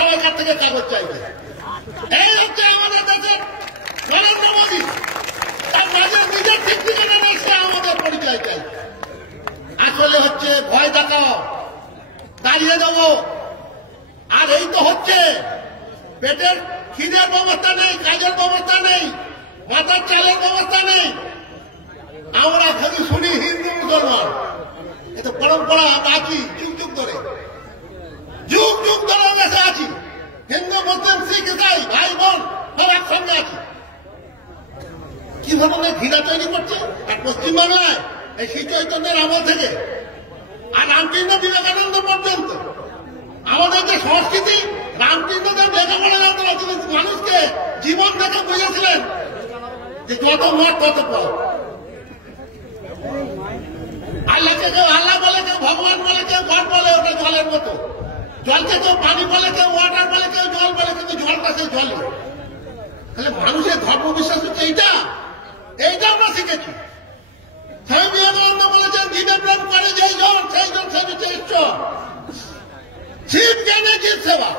সরকার থেকে কাগজ চাইছে। এই হচ্ছে আমাদের দেশের নরেন্দ্র মোদী। তার মাঝে নিজের ঠিক ঠিকানা নেই, সে আমাদের পরিচয় চাই। আসলে হচ্ছে ভয় দেখাও, দাঁড়িয়ে দেবো। আর এই তো হচ্ছে পেটের খিদের ব্যবস্থা নেই, কাজের ব্যবস্থা নেই, মাথার চালের ব্যবস্থা নেই। আমরা খালি শুনি হিন্দু মুসলমান, এ তো পরম্পরা আছি যুগ যুগ ধরে, যুগ যুগ ধরে বেঁচে আছি। হিন্দু মুসলিম শিখ ইসাই ভাই বোন সব একসঙ্গে আছি। কি ধরনের ঘৃণা তৈরি করছে। আর পশ্চিমবাংলায় এই শ্রী চৈতন্যের আমল থেকে আর রামকৃষ্ণ বিবেকানন্দ পর্যন্ত আমাদের যে সংস্কৃতি, রামকৃষ্ণদেব লেখাপড়া জানতে না, তিনি মানুষকে জীবন দেখে বুঝেছিলেন যে যত মত তত পথ। আল্লাহকে কেউ আল্লাহ বলে, কেউ ভগবান বলে, কেউ গড বলে, ওটা জলের মতো। জলকে কেউ পানি বলে, কেউ ওয়াটার বলে, কেউ জল বলে, কিন্তু জলটা সেই জল। তাহলে মানুষের ধর্ম বিশ্বাস হচ্ছে এইটা, এইটা আমরা শিখেছি। স্বামী বিবেকানন্দ বলেছেন, জীবে প্রেম করে যেই জন সেই জন সে হচ্ছে ঈশ্বর। জীব জ্ঞানে জীব সেবা,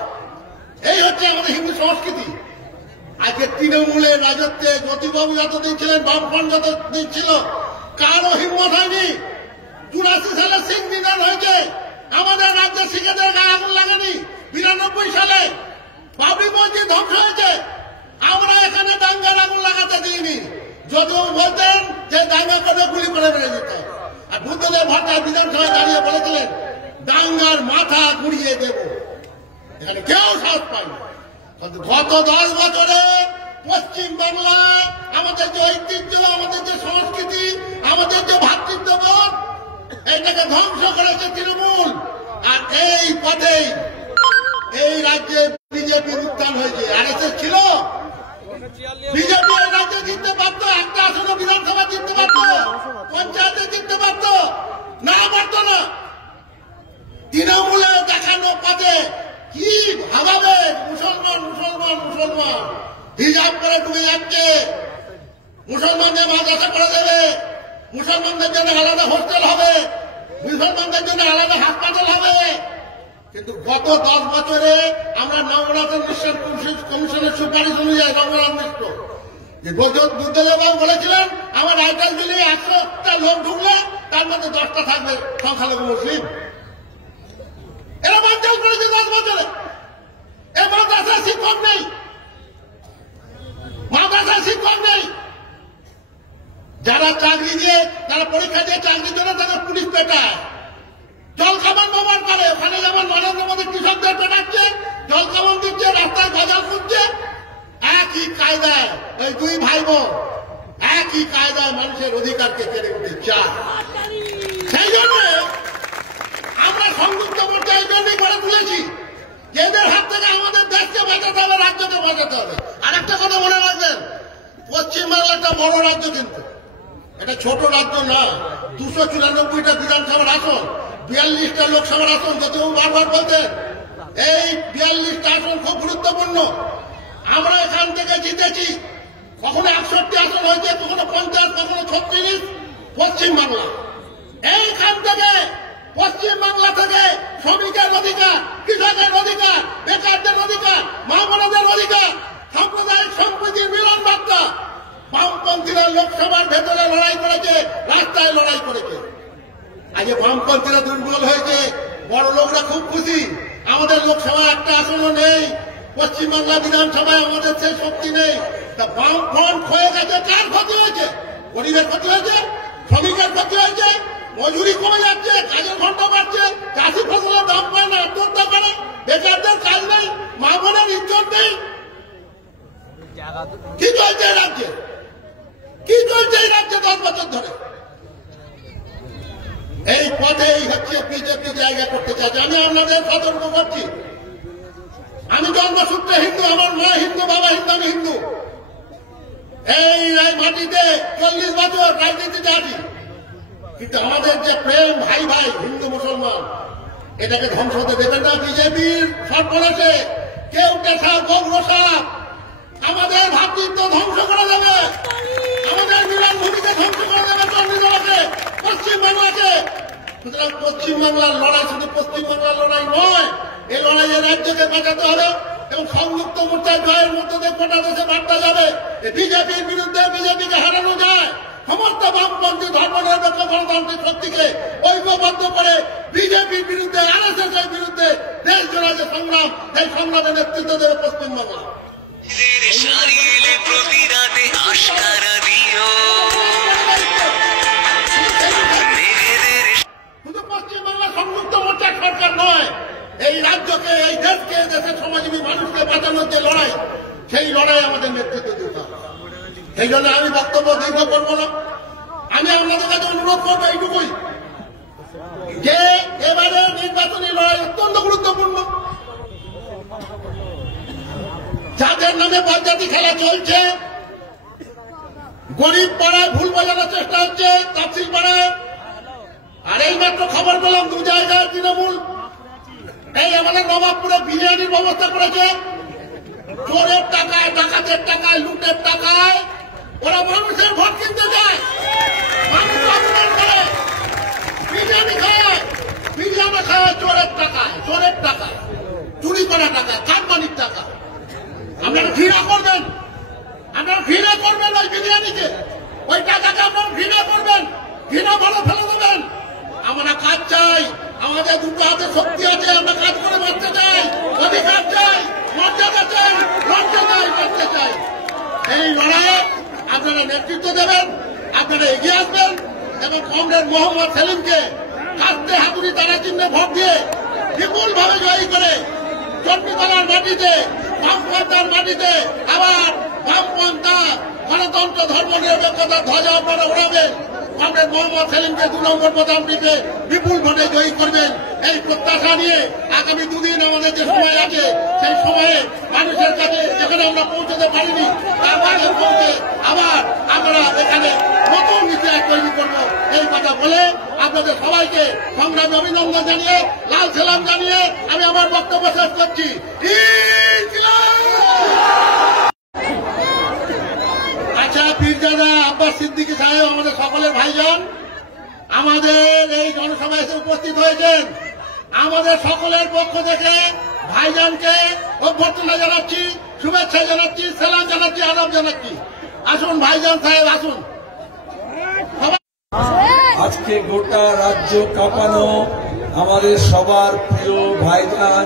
এই হচ্ছে আমাদের হিন্দু সংস্কৃতি। আজকে তৃণমূলের রাজত্বে জ্যোতিবাবু যতদিন ছিলেন, বামফ্রন্ট যতদিন ছিল, কারো হিম্মত হয়নি। 84 সালে সিং নিধন হয়েছে, আমাদের রাজ্যে শিখেদের গায়ে আগুন লাগেনি। 92 সালে বাবরি মসজিদ ধ্বংস হয়েছে, আমরা এখানে দাঙ্গার আগুন লাগাতে দিইনি। যদিও বলতেন যে দাঙ্গা করে গুলি করে মেরে যেতে। আর বুদ্ধদেব ভট্টাচার্য বিধানসভায় দাঁড়িয়ে বলেছিলেন, দাঙ্গার মাথা গুড়িয়ে দেব। এখানে কেউ সাহস পায়নি। গত 10 বছরে পশ্চিম বাংলায় আমাদের যে ঐতিহ্য, আমাদের যে সংস্কৃতি, আমাদের যে ভ্রাতৃত্ববোধ, এটাকে ধ্বংস করেছে তৃণমূল। আর এই পথেই এই রাজ্যে বিজেপির উত্থান হয়েছে। আরএসএস ছিল, বিজেপি এই রাজ্যে জিততে পারত, একটা আসনে বিধানসভা জিততে পারত, পঞ্চায়েতে জিততে পারত, না পারত না। তৃণমূলে দেখানো পথে কি ভাবাবে মুসলমান মুসলমান মুসলমান, হিজাব করে ডুবে যাচ্ছে, মুসলমানদের মাদ্রাসা করে দেবে, মুসলমানদের জন্য আলাদা হোস্টেল হবে, মুসলমানদের জন্য আলাদা হাসপাতাল হবে। কিন্তু গত 10 বছরে আমরা নবরত্ন মিশন কমিশনের সুপারিশ অনুযায়ী নবরত্ন মিশ্র যে বুদ্ধদেববাবু বলেছিলেন, আমার আইটাল দিলে 100টা লোক ঢুকলে তার মধ্যে 10টা থাকবে সংখ্যালঘু মুসলিম। এরা বাঞ্চাল করেছে 10 বছরে। এ মাদ্রাসায় শিক্ষক নেই, মাদ্রাসায় শিক্ষক নেই। যারা চাকরি দিয়ে, যারা পরীক্ষা দিয়ে চাকরির জন্য তাদের পুলিশ পেটায়, জল কামান ব্যবহার করে। ওখানে যেমন নরেন্দ্র মোদী কৃষকদের পেটাচ্ছে, জল কামান দিচ্ছে, রাস্তায় গজাল খুঁজছে। একই কায়দায় ওই দুই ভাই বোন একই কায়দায় মানুষের অধিকারকে কেড়ে উঠে চায়। সেই জন্য আমরা সংযুক্ত মোর্চা এই জন্যই করে তুলেছি, এদের হাত থেকে আমাদের দেশকে বাঁচাতে হবে, রাজ্যকে বাঁচাতে হবে। আর একটা কথা মনে রাখবেন, পশ্চিমবাংলা একটা বড় রাজ্য, কিন্তু এটা ছোট রাজ্য না। 294টা বিধানসভার আসন, 42টা লোকসভার আসন। যদিও বারবার বলতেন এই 42টা আসন খুব গুরুত্বপূর্ণ। আমরা এখান থেকে জিতেছি, কখনো 61 আসন হয়েছে, কখনো 50, কখনো 36। পশ্চিমবাংলা, এইখান থেকে পশ্চিমবাংলা থেকে শ্রমিকের অধিকার, কৃষকের অধিকার, বেকারদের অধিকার, মা বোনদের অধিকার, সাম্প্রদায়িক সম্প্রীতির মিলন বার্তা। বামপন্থীরা লোকসভার ভেতরে লড়াই করেছে, রাস্তায় লড়াই করেছে। আজকে বামপন্থীরা দুর্বল হয়েছে, বড় লোকরা খুব খুশি। আমাদের লোকসভায় একটা আসনও নেই, পশ্চিমবাংলা বিধানসভায় আমাদের সেই শক্তি নেই। তা বামফ্রন্ট হয়ে গেছে, কার ক্ষতি হয়েছে? গরিবের ক্ষতি হয়েছে, শ্রমিকের ক্ষতি হয়েছে, মজুরি কমে যাচ্ছে, কাজের ঘন্টা বাড়ছে, চাষি ফসলের দাম পায় না, আত্মহত্যা করে, বেকারদের কাজ নেই, মা বোনের ইজ্জত নেই। কি চলছে এই রাজ্যে? কি চলছে এই রাজ্যে 10 বছর ধরে? এই পথেই হচ্ছে বিজেপি জায়গা করতে চাইছে। আমি আপনাদের সতর্ক করছি, আমি জন্মসূত্রে হিন্দু, আমার মা হিন্দু, বাবা হিন্দু, আমি হিন্দু। এই মাটিতে 40 বছর রাজনীতিতে আছি, কিন্তু আমাদের যে প্রেম ভাই ভাই হিন্দু মুসলমান, এটাকে ধ্বংস হতে দেবেন না বিজেপির সর্বনাশে। কেউ দেখা গৌরসা আমাদের ভাতৃত্ব ধ্বংস করে দেবে, আমাদের মিলন ভূমিকে ধ্বংস করে দেবে চন্দ্রবাবুকে, পশ্চিমবাংলাকে। সুতরাং পশ্চিমবাংলার লড়াই শুধু পশ্চিমবাংলার লড়াই নয়, এই লড়াইয়ে রাজ্যকে বাঁচাতে হবে এবং সংযুক্ত মোর্চার জয়ের মধ্যে দিয়ে গোটা দেশে বার্তা যাবে বিজেপির বিরুদ্ধে বিজেপিকে হারানো যায়। সমস্ত বামপন্থী ধর্মনিরপেক্ষ গণতান্ত্রিক শক্তিকে ঐক্যবদ্ধ করে বিজেপির বিরুদ্ধে আরএসএস এর বিরুদ্ধে দেশ জোড়া যে সংগ্রাম, সেই সংগ্রামে নেতৃত্ব দেবে পশ্চিমবঙ্গ। শুধু পশ্চিমবাংলা সংযুক্ত মোর্চার সরকার নয়, এই রাজ্যকে, এই দেশকে, দেশের সমাজজীবী মানুষকে বাঁচানোর যে লড়াই, সেই লড়াই আমাদের নেতৃত্ব দিতে হবে। সেই জন্য আমি বক্তব্য দীর্ঘ করবো না। আমি আপনাদের কাছে অনুরোধ করবো এইটুকুই যে এবারে নির্বাচনী লড়াই অত্যন্ত গুরুত্বপূর্ণ। যাদের নামে পঞ্চায়েতি খেলা চলছে, গরিব পাড়ায় ভুল বোঝানোর চেষ্টা হচ্ছে, তফসিল পাড়ায়। আর এইমাত্র খবর পেলাম 2 জায়গায় তৃণমূল এই আমাদের নবাবপুরে বিরিয়ানির ব্যবস্থা করেছে। চোরের টাকায়, ডাকাতের টাকায়, লুটের টাকায় ওরা মানুষের ভোট কিনতে যায়, মানুষ অপমান করে, বিরিয়ানি খায়, বিরিয়ানি খায় চোরের টাকায়, চোরের টাকায়, চুরি করা টাকা, কারমানির টাকা। আপনারা ঘৃণা করবেন, আপনারা ঘৃণা করবেন ওই বিরিয়ানিকে, ওই টাকাকে আপনারা ঘৃণা করবেন, ঘৃণা ভালো ফেলে দেবেন। আমরা কাজ চাই, আমাদের দুটো হাতে শক্তি আছে, আমরা কাজ করে বাঁচতে চাই, অধিকার চাই, মর্যাদা চাই, লজ্জা চাই, বাঁচতে চাই। এই লড়াইয়ে আপনারা নেতৃত্ব দেবেন, আপনারা এগিয়ে আসবেন এবং কমরেড মোহাম্মদ সেলিমকে কাস্তে হাতুড়ি তারা চিহ্নে ভোট দিয়ে বিপুল ভাবে জয়ী করে চণ্ডীতলার মাটিতে, বামপন্থার মাটিতে আবার বামপন্থা গণতন্ত্র ধর্ম নিরপেক্ষতার ধ্বজা আপনারা ওড়াবেন। কমরেড মোহাম্মদ সেলিমকে 2 নম্বর প্রধানমন্ত্রীকে বিপুল ভোটে জয়ী করবেন। এই প্রত্যাশা নিয়ে আগামী 2 দিন আমাদের যে সময় আছে, সেই সময়ে মানুষের কাছে যেখানে আমরা পৌঁছতে পারিনি তার কাছে পৌঁছে আবার আমরা এখানে নতুন ইতিহাস তৈরি করব, এই কথা বলে আপনাদের সবাইকে সংগ্রামী অভিনন্দন জানিয়ে, লাল সালাম জানিয়ে আমি আমার বক্তব্য শেষ করছি। আচ্ছা, পীরজাদা আব্বাস সিদ্দিকী সাহেব আমাদের সকলের ভাইজান আমাদের এই জনসভায় এসে উপস্থিত হয়েছেন। আমাদের সকলের পক্ষ থেকে ভাইজানকে অভ্যর্থনা জানাচ্ছি, শুভেচ্ছা জানাচ্ছি, সালাম জানাচ্ছি, আদব জানাচ্ছি। আসুন ভাইজান সাহেব, আসুন। আজকে গোটা রাজ্য কাঁপানো আমাদের সবার প্রিয় ভাইজান,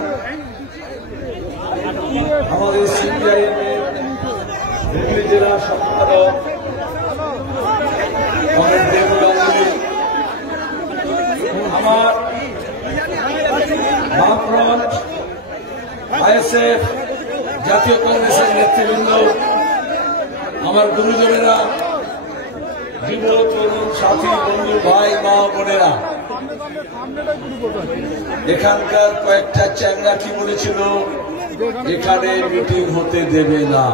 আমাদের সিপিআইএমের হুগলি জেলা সম্পাদক কমরেড দেবুল গাঙ্গুলি, আমার বামফ্রন্ট, আইএসএফ, জাতীয় কংগ্রেসের নেতৃবৃন্দ, আমার গুরুজনেরা, যুব তরুণ সাথী, বন্ধু, ভাই, মা, বোনেরা, এখানকার কয়েকটা চ্যাংড়া কি বলেছিল, এখানে মিটিং হতে দেবে না।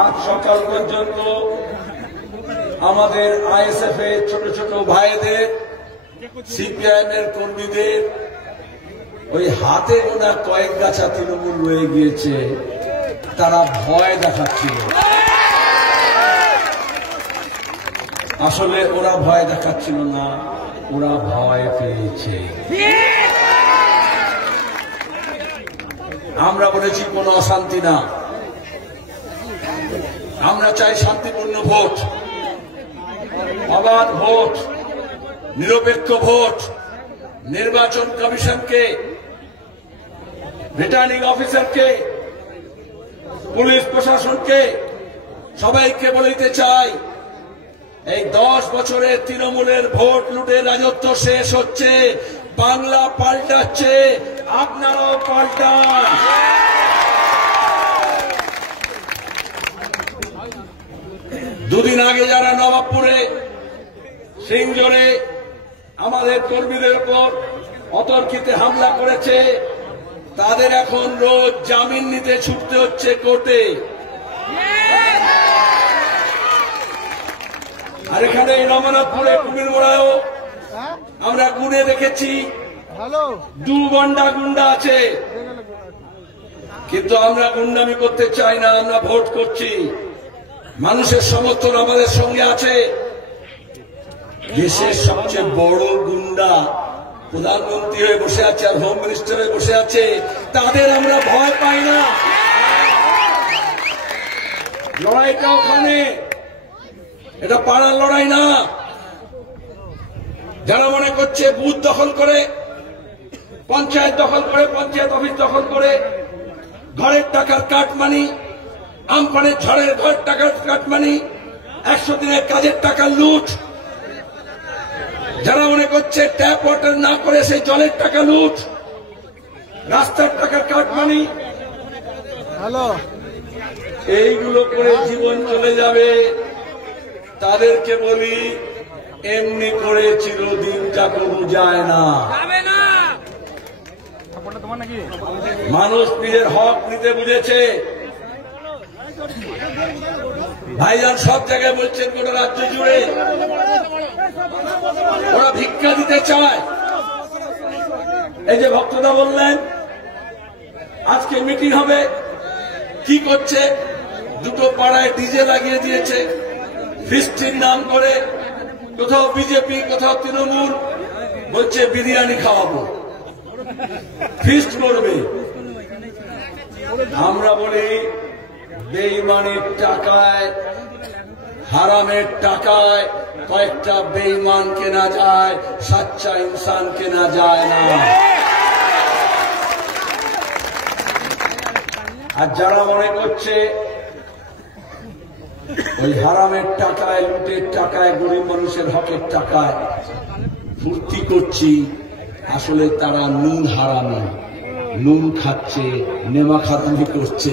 আজ সকাল পর্যন্ত আমাদের আইএসএফ এর ছোট ছোট ভাইদের, সিপিআইএম এর কর্মীদের ওই হাতে গোনা কয়েক গাছা তৃণমূল রয়ে গিয়েছে, তারা ভয় দেখাচ্ছিল। আসলে ওরা ভয় দেখাচ্ছিল না, ওরা ভয় পেয়েছে। আমরা বলেছি কোনো অশান্তি না, আমরা চাই শান্তিপূর্ণ ভোট, অবাধ ভোট, নিরপেক্ষ ভোট। নির্বাচন কমিশনকে, রিটার্নিং অফিসারকে, পুলিশ প্রশাসনকে সবাইকে বলতে চাই, এই 10 বছরের তৃণমূলের ভোট লুটের রাজত্ব শেষ হচ্ছে, বাংলা পাল্টাচ্ছে, আপনারাও পাল্টান। দুদিন আগে যারা নবাবপুরে, সিংজোরে আমাদের কর্মীদের উপর অতর্কিতে হামলা করেছে, তাদের এখন রোজ জামিন নিতে ছুটতে হচ্ছে কোর্টে। আর এখানে রমনাথপুরে, কুমিরমোড়ায়ও আমরা গুনে দেখেছি 2 গন্ডা গুন্ডা আছে, কিন্তু আমরা গুন্ডামি করতে চাই না, আমরা ভোট করছি। মানুষের সমর্থন আমাদের সঙ্গে আছে। দেশের সবচেয়ে বড় গুন্ডা প্রধানমন্ত্রী হয়ে বসে আছে আর হোম মিনিস্টার হয়ে বসে আছে, তাদের আমরা ভয় পাই না। লড়াইটা ওখানে, এটা পাড়ার লড়াই না। যারা মনে করছে বুথ দখল করে, পঞ্চায়েত দখল করে, পঞ্চায়েত অফিস দখল করে, ঘরের টাকার কাটমানি, আমফানের ঝড়ের ঘরের টাকার কাটমানি, 100 দিনের কাজের টাকা লুট, যারা মনে করছে ট্যাপ ওয়াটার না করে সেই জলের টাকা লুট, রাস্তার টাকার কাটমানি, এইগুলো করে জীবন চলে যাবে, তাদেরকে বলি এমনি করে চিরদিন চাকরু যায় না। মানুষ নিজের হক নিতে বুঝেছে। ভাইজান সব জায়গায় বলছেন গোটা রাজ্য জুড়ে ওরা ভিক্ষা দিতে চায়। এই যে ভক্তদা বললেন আজকে মিটিং হবে, কি করছে? দুটো পাড়ায় ডিজে লাগিয়ে দিয়েছে, ফিস্টির নাম করে, কোথাও বিজেপি কোথাও তৃণমূল, বলছে বিরিয়ানি খাওয়াবো, ফিস্ট করবে। আমরা বলি বেঈমানের টাকায়, হারামের টাকায় কয়েকটা বেঈমান কেনা যায়, সাচ্চা ইনসান কেনা যায় না। আর যারা মনে করছে ওই হারামের টাকায়, লুটের টাকায়, গরিব মানুষের হকের টাকায় ফুর্তি করছি, আসলে তারা নুন হারামি, নুন খাচ্ছে, নেমা খাতুনি করছে।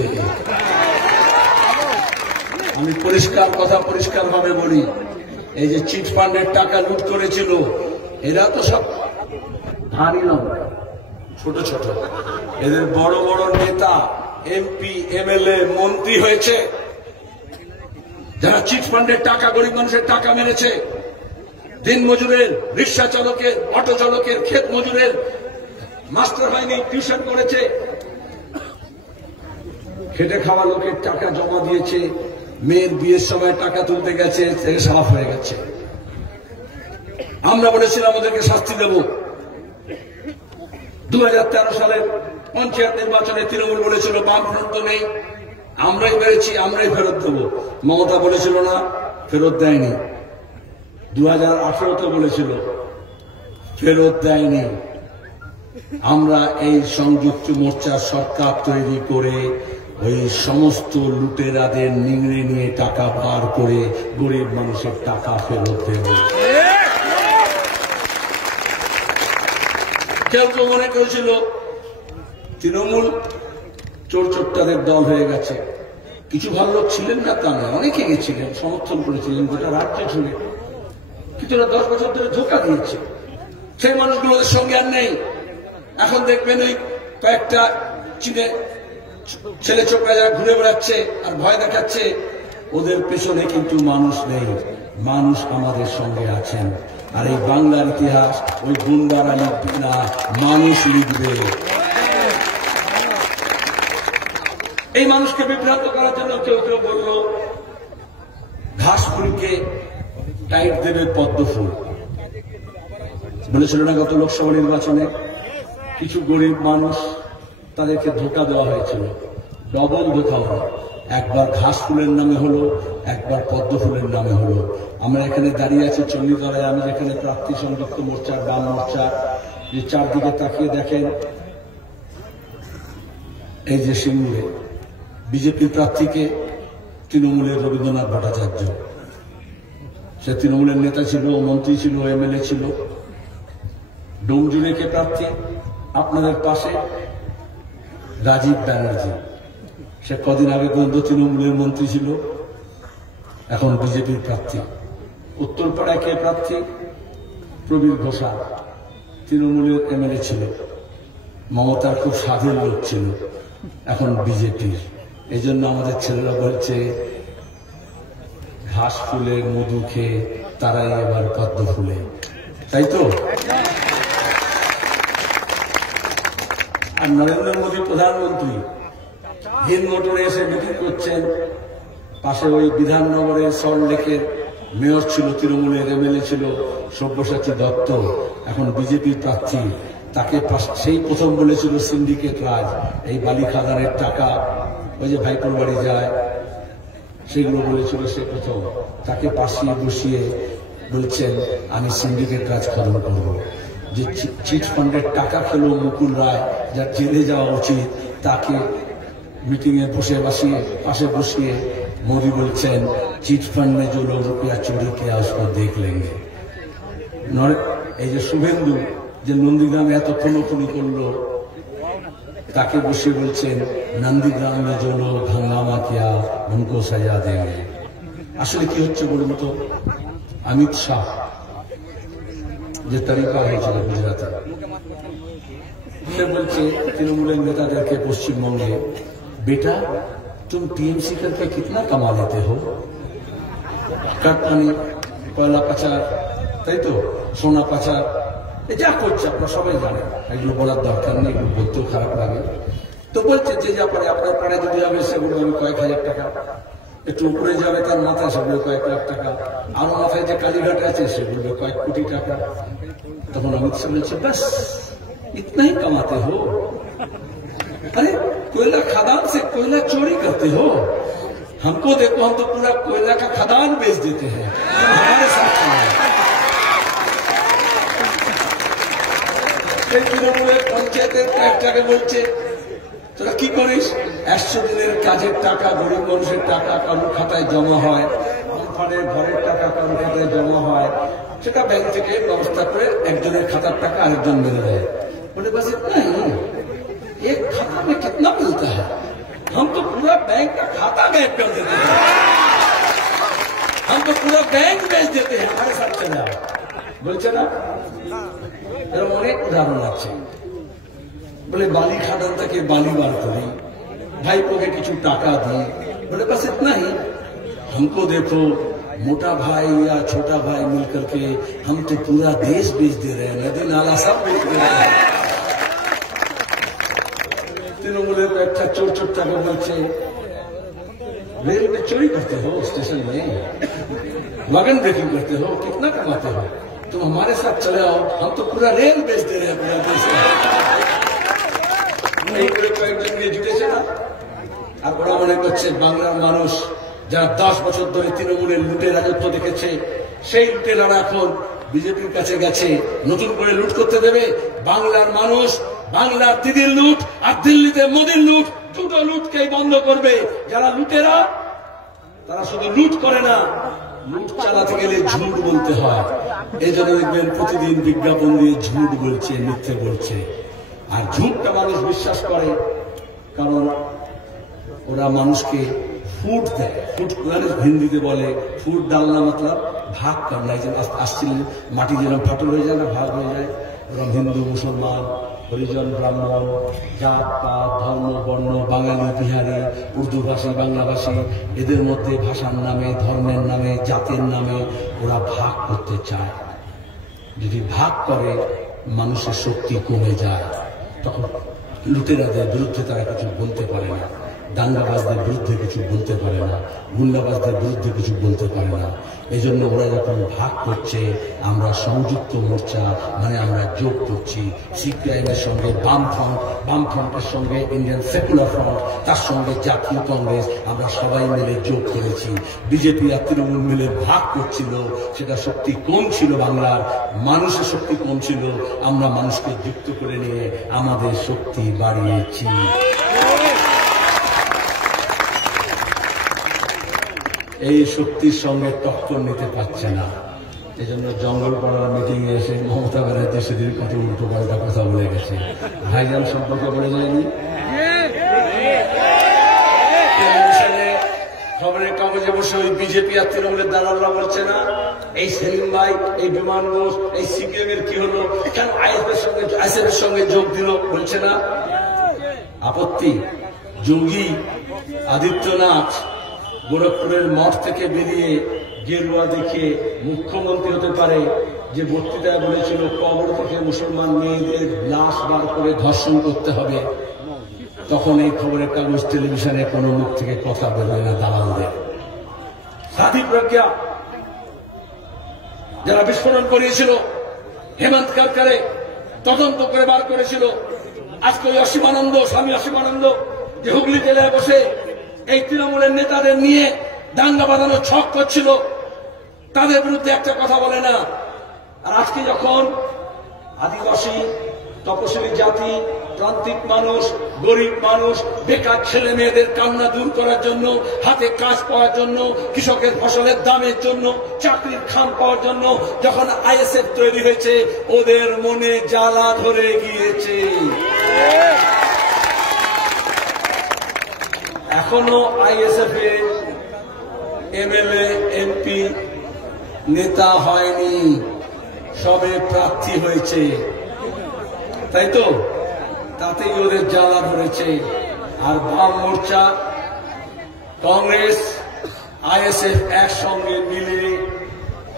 আমি পরিষ্কার কথা পরিষ্কার ভাবে বলি, এই যে চিট ফান্ডের টাকা লুট করেছিল, এরা তো সব ধানি নয়, ছোট ছোট। এদের বড় বড় নেতা, এমপি, এমএলএ, মন্ত্রী হয়েছে, যারা চিট ফান্ডের টাকা, গরিব মানুষের টাকা মেরেছে। দিন মজুরের, রিক্সা চালকের, অটো চালকের, ক্ষেত মজুরের, মাস্টার হয়নি, টিউশন করেছে, খেটে খাওয়া লোকের টাকা জমা দিয়েছে, মেয়ের বিয়ের সময় টাকা তুলতে গেছে, থেকে সাফ হয়ে গেছে। আমরা বলেছিলাম ওদেরকে শাস্তি দেব। 2013 সালের পঞ্চায়েত নির্বাচনে তৃণমূল বলেছিল বামফ্রন্ট নেই, আমরাই পেরেছি, আমরাই ফেরত দেব। মমতা বলেছিল না, ফেরত দেয়নি। 2018 বলেছিল, ফেরত দেয়নি। আমরা এই সংযুক্ত মোর্চার সরকার তৈরি করে ওই সমস্ত লুটেরাদের নিংড়ে নিয়ে টাকা বার করে গরিব মানুষের টাকা ফেরত দেব। কেউ কেউ মনে করেছিল তৃণমূল চোর চোরটাদের দল হয়ে গেছে। কিছু ভালো লোক ছিলেন না তা নয়, অনেকে গেছিলেন, সমর্থন করেছিলেন গোটা রাজ্য জুড়ে, কিন্তু 10 বছর ধরে ধোঁকা দিয়েছে। সেই মানুষগুলোদের সঙ্গে আর নেই। এখন দেখবেন ওই কয়েকটা চীনে ছেলে ছোকরা যারা ঘুরে বেড়াচ্ছে আর ভয় দেখাচ্ছে, ওদের পেছনে কিন্তু মানুষ নেই, মানুষ আমাদের সঙ্গে আছেন। আর এই বাংলার ইতিহাস ওই গুন্ডারা লিখবে না, মানুষ লিখবে। এই মানুষকে বিভ্রান্ত করার জন্য কেউ কেউ বলল ঘাস ফুলকে টাইট দেবে পদ্ম ফুল। বলেছিল না গত লোকসভা নির্বাচনে কিছু গরিব মানুষ, তাদেরকে ধোঁকা দেওয়া হয়েছিল, ডবল ধোঁকা হলো। একবার ঘাস ফুলের নামে হলো, একবার পদ্ম ফুলের নামে হলো। আমরা এখানে দাঁড়িয়ে আছি চণ্ডীতলায়, আমি যেখানে প্রার্থী সংযুক্ত মোর্চার, বাম মোর্চা, যে চারদিকে তাকিয়ে দেখেন, এই যে সিঙ্গুরে বিজেপির প্রার্থীকে তৃণমূলের রবীন্দ্রনাথ ভট্টাচার্য, সে তৃণমূলের নেতা ছিল, মন্ত্রী ছিল, এমএলএ ছিল। ডোমজুড়ে কে প্রার্থী আপনাদের পাশে? রাজীব ব্যানার্জি, সে কদিন আগে পর্যন্ত তৃণমূলের মন্ত্রী ছিল, এখন বিজেপির প্রার্থী। উত্তরপাড়ায় কে প্রার্থী? প্রবীর ঘোষাল, তৃণমূলের এমএলএ ছিল, মমতার খুব সাধের লোক ছিল, এখন বিজেপির। এই জন্য আমাদের ছেলেরা বলছে ঘাস ফুলে মধু খেয়ে তারাই এবার পদ্ম ফুলে, তাই তো? আর নরেন্দ্র মোদী প্রধানমন্ত্রী হিন্দ মোটরে এসে মিটিং করছেন, পাশে ওই বিধাননগরের সল্টলেকের মেয়র ছিল, তৃণমূলের এমএলএ ছিল সব্যসাচী দত্ত, এখন বিজেপির প্রার্থী। তাকে সেই প্রথম বলেছিল সিন্ডিকেট রাজ, এই বালি খাদানের টাকা ওই যে ভাইপোর বাড়ি যায় সেগুলো বলেছিল সে প্রথম। তাকে পাশিয়ে বসিয়ে বলছেন আমি সিন্ডিকেট রাজ খতম করবো। যে চিট ফান্ডের টাকা খেলো মুকুল রায়, যার জেলে যাওয়া উচিত, তাকে मीटिंग में पासे बसिए मोदी बोलছেন चिट फंड में जो लोग रुपया चोरी किया उसको देख लेंगे। এই যে শুভেন্দু যে নন্দীগ্রামে এত খুনোখুনি করলো, তাকে বসে বলছেন नंदीग्राम में जो लोग हंगामा किया उनको सजा देंगे। আসলে কি হচ্ছে বলুন তো? অমিত শাহ যে তরিকা হয়েছিল গুজরাটে, সে বলছে তৃণমূলের নেতাদেরকে পশ্চিমবঙ্গে, बेटा तुम टीएमसी करके कितना कमा लेते हो? কাটমানি, কয়লা পাচার, তাই তো, সোনা পাচার, যা করছে আপনারা সবাই জানেন, এগুলো বলার দরকার নেই, এগুলো বলতেও খারাপ লাগে। তো বলছে যে যা পারে, আপনার পাড়ে যদি যাবে সেগুলো আমি কয়েক হাজার টাকা, একটু উপরে যাবে তার মাথায় সেগুলো কয়েক লাখ টাকা, আর মাথায় যে কালীঘাট আছে সেগুলো কয়েক কোটি টাকা। তখন অমিত শাহ বলছে বাস इतना ही कमाते हो? अरे कोयला खदान से कोयला चोरी करते हो? हमको देखो, हम तो पूरा कोयला का खदान बेच देते हैं, हमारे साथ তৃণমূলের পঞ্চায়েতের কয়েকটাকে বলছে তোরা কি করিস? 100 দিনের কাজের টাকা, গরিব মানুষের টাকা কারোর খাতায় জমা হয়, কোম্পানির ঘরের টাকা কারোর খাতায় জমা হয়, সেটা ব্যাংক থেকে ব্যবস্থা করে একজনের খাতার টাকা আরেকজন মেরে দেয়। बोले बस इतना ही, एक खाता में कितना मिलता है? हम तो पूरा बैंक का खाता गायब कर देते हैं, हम तो पूरा बैंक बेच देते हैं, हमारे साथ चले आओ। बोलছে না, এরকম অনেক উদাহরণ আছে। বলে বালি খাদান থেকে বালি বার করি, ভাইপোকে কিছু টাকা দিই, बोले बस इतना ही, हमको देखो मोटा भाई या छोटा भाई मिलकर के हम तो पूरा देश बेच दे रहे हैं, नदी नाला सब बेच दे रहे हैं। तृणमूल একটা चोर चुपचाके बोलছে रेल में चोरी करते हो, स्टेशन में वगन ब्रेकिंग करते हो, कितना कमाते हो? तुम हमारे साथ चले आओ, हम तो पूरा रेल बेच दे रहे हैं पूरा देश में। এই করে কয়েকজন নিয়ে জুটেছে না, আর ওরা মনে করছে বাংলার মানুষ যারা 10 বছর ধরে তৃণমূলের লুটে রাজত্ব দেখেছে, সেই লুটেরারা এখন বিজেপির কাছে গেছে, নতুন করে লুট করতে দেবে। বাংলার মানুষ বাংলার দিদির লুট আর দিল্লিতে মোদির লুট, দুটো লুটকেই বন্ধ করবে। যারা লুটেরা তারা শুধু লুট করে না, লুট চালাতে গেলে ঝুট বলতে হয়। এই জন্য দেখবেন প্রতিদিন বিজ্ঞাপন দিয়ে ঝুট বলছে, মিথ্যে বলছে। আর ঝুটটা মানুষ বিশ্বাস করে, কারণ ওরা মানুষকে ফুট দেয়। ফুট হিন্দিতে বলে ফুট ডালনা, মতলব ভাগ করনা। এই যে আসছিলেন মাটি যেরকম ফাটল হয়ে যায় না, ভাগ হয়ে যায়, ওরকম হিন্দু মুসলমান হরিজন ব্রাহ্মণ জাত পাত ধর্ম বর্ণ বাঙালি বিহারি উর্দুভাষী বাংলাভাষী এদের মধ্যে ভাষার নামে ধর্মের নামে জাতের নামে ওরা ভাগ করতে চায়। যদি ভাগ করে মানুষের শক্তি কমে যায়, তখন লুটেরাদের বিরুদ্ধে তারা কিছু বলতে পারে না, দাঙ্গাবাজদের বিরুদ্ধে কিছু বলতে পারে না, গুন্ডাবাজদের বিরুদ্ধে কিছু বলতে পারে না। এই জন্য ওরা যখন ভাগ করছে, আমরা সংযুক্ত মোর্চা মানে আমরা যোগ করছি। সিপিআইএম এর সঙ্গে বামফ্রন্টের সঙ্গে ইন্ডিয়ান সেকুলার ফ্রন্ট, তার সঙ্গে জাতীয় কংগ্রেস, আমরা সবাই মিলে যোগ করেছি। বিজেপি আর তৃণমূল মিলে ভাগ করছিল, সেটা শক্তি কম ছিল, বাংলার মানুষের শক্তি কম ছিল। আমরা মানুষকে যুক্ত করে নিয়ে আমাদের শক্তি বাড়িয়েছি। এই শক্তির সঙ্গে টক্কর নিতে পারছে না। এই জন্য জঙ্গলপাড়ার মিটিং এ এসে মমতা ব্যানার্জি সেদিন কত উল্টো পাল্টা কথা বলে গেছে। ভাইজান সম্পর্কে বলে যায়নি, খবরের কাগজে বসে ওই বিজেপি আর তৃণমূলের দালালরা বলছে না, এই সেলিম ভাই, এই বিমান ঘোষ, এই সিপিএম এর কি হলো, কেন আইএসএফ এর সঙ্গে যোগ দিল, বলছে না। আপত্তি, যোগী আদিত্যনাথ গোরখপুরের মঠ থেকে বেরিয়ে গেরুয়া দেখে মুখ্যমন্ত্রী হতে পারে, যে বক্তৃতায় বলেছিল কবর থেকে মুসলমান মেয়েদের লাশ বার করে ধর্ষণ করতে হবে, তখন এই খবরের কাগজ টেলিভিশনে কোনো মুখ থেকে কথা বেরোয় না দালালদের। সাথী প্রজ্ঞা যারা বিস্ফোরণ করিয়েছিল, হেমন্ত কারকারে তদন্ত করে বার করেছিল। আজকে ওই অসীমানন্দ, স্বামী অসীমানন্দ যে হুগলি জেলায় বসে এই তৃণমূলের নেতাদের নিয়ে দাঙ্গা বাঁধানোর ছক করছিল, তাদের বিরুদ্ধে একটা কথা বলে না। আর আজকে যখন আদিবাসী, তপশিলি জাতি, প্রান্তিক মানুষ, গরিব মানুষ, বেকার ছেলে মেয়েদের কান্না দূর করার জন্য, হাতে কাজ পাওয়ার জন্য, কৃষকের ফসলের দামের জন্য, চাকরির খাম পাওয়ার জন্য যখন আইএসএফ তৈরি হয়েছে, ওদের মনে জ্বালা ধরে গিয়েছে। এখনো আইএসএফ এর এমএলএ, এমপি, নেতা হয়নি, সবে প্রার্থী হয়েছে, তাই তো? তাতেই ওদের জ্বালা ধরেছে। আর বাম মোর্চা, কংগ্রেস, আইএসএফ একসঙ্গে মিলে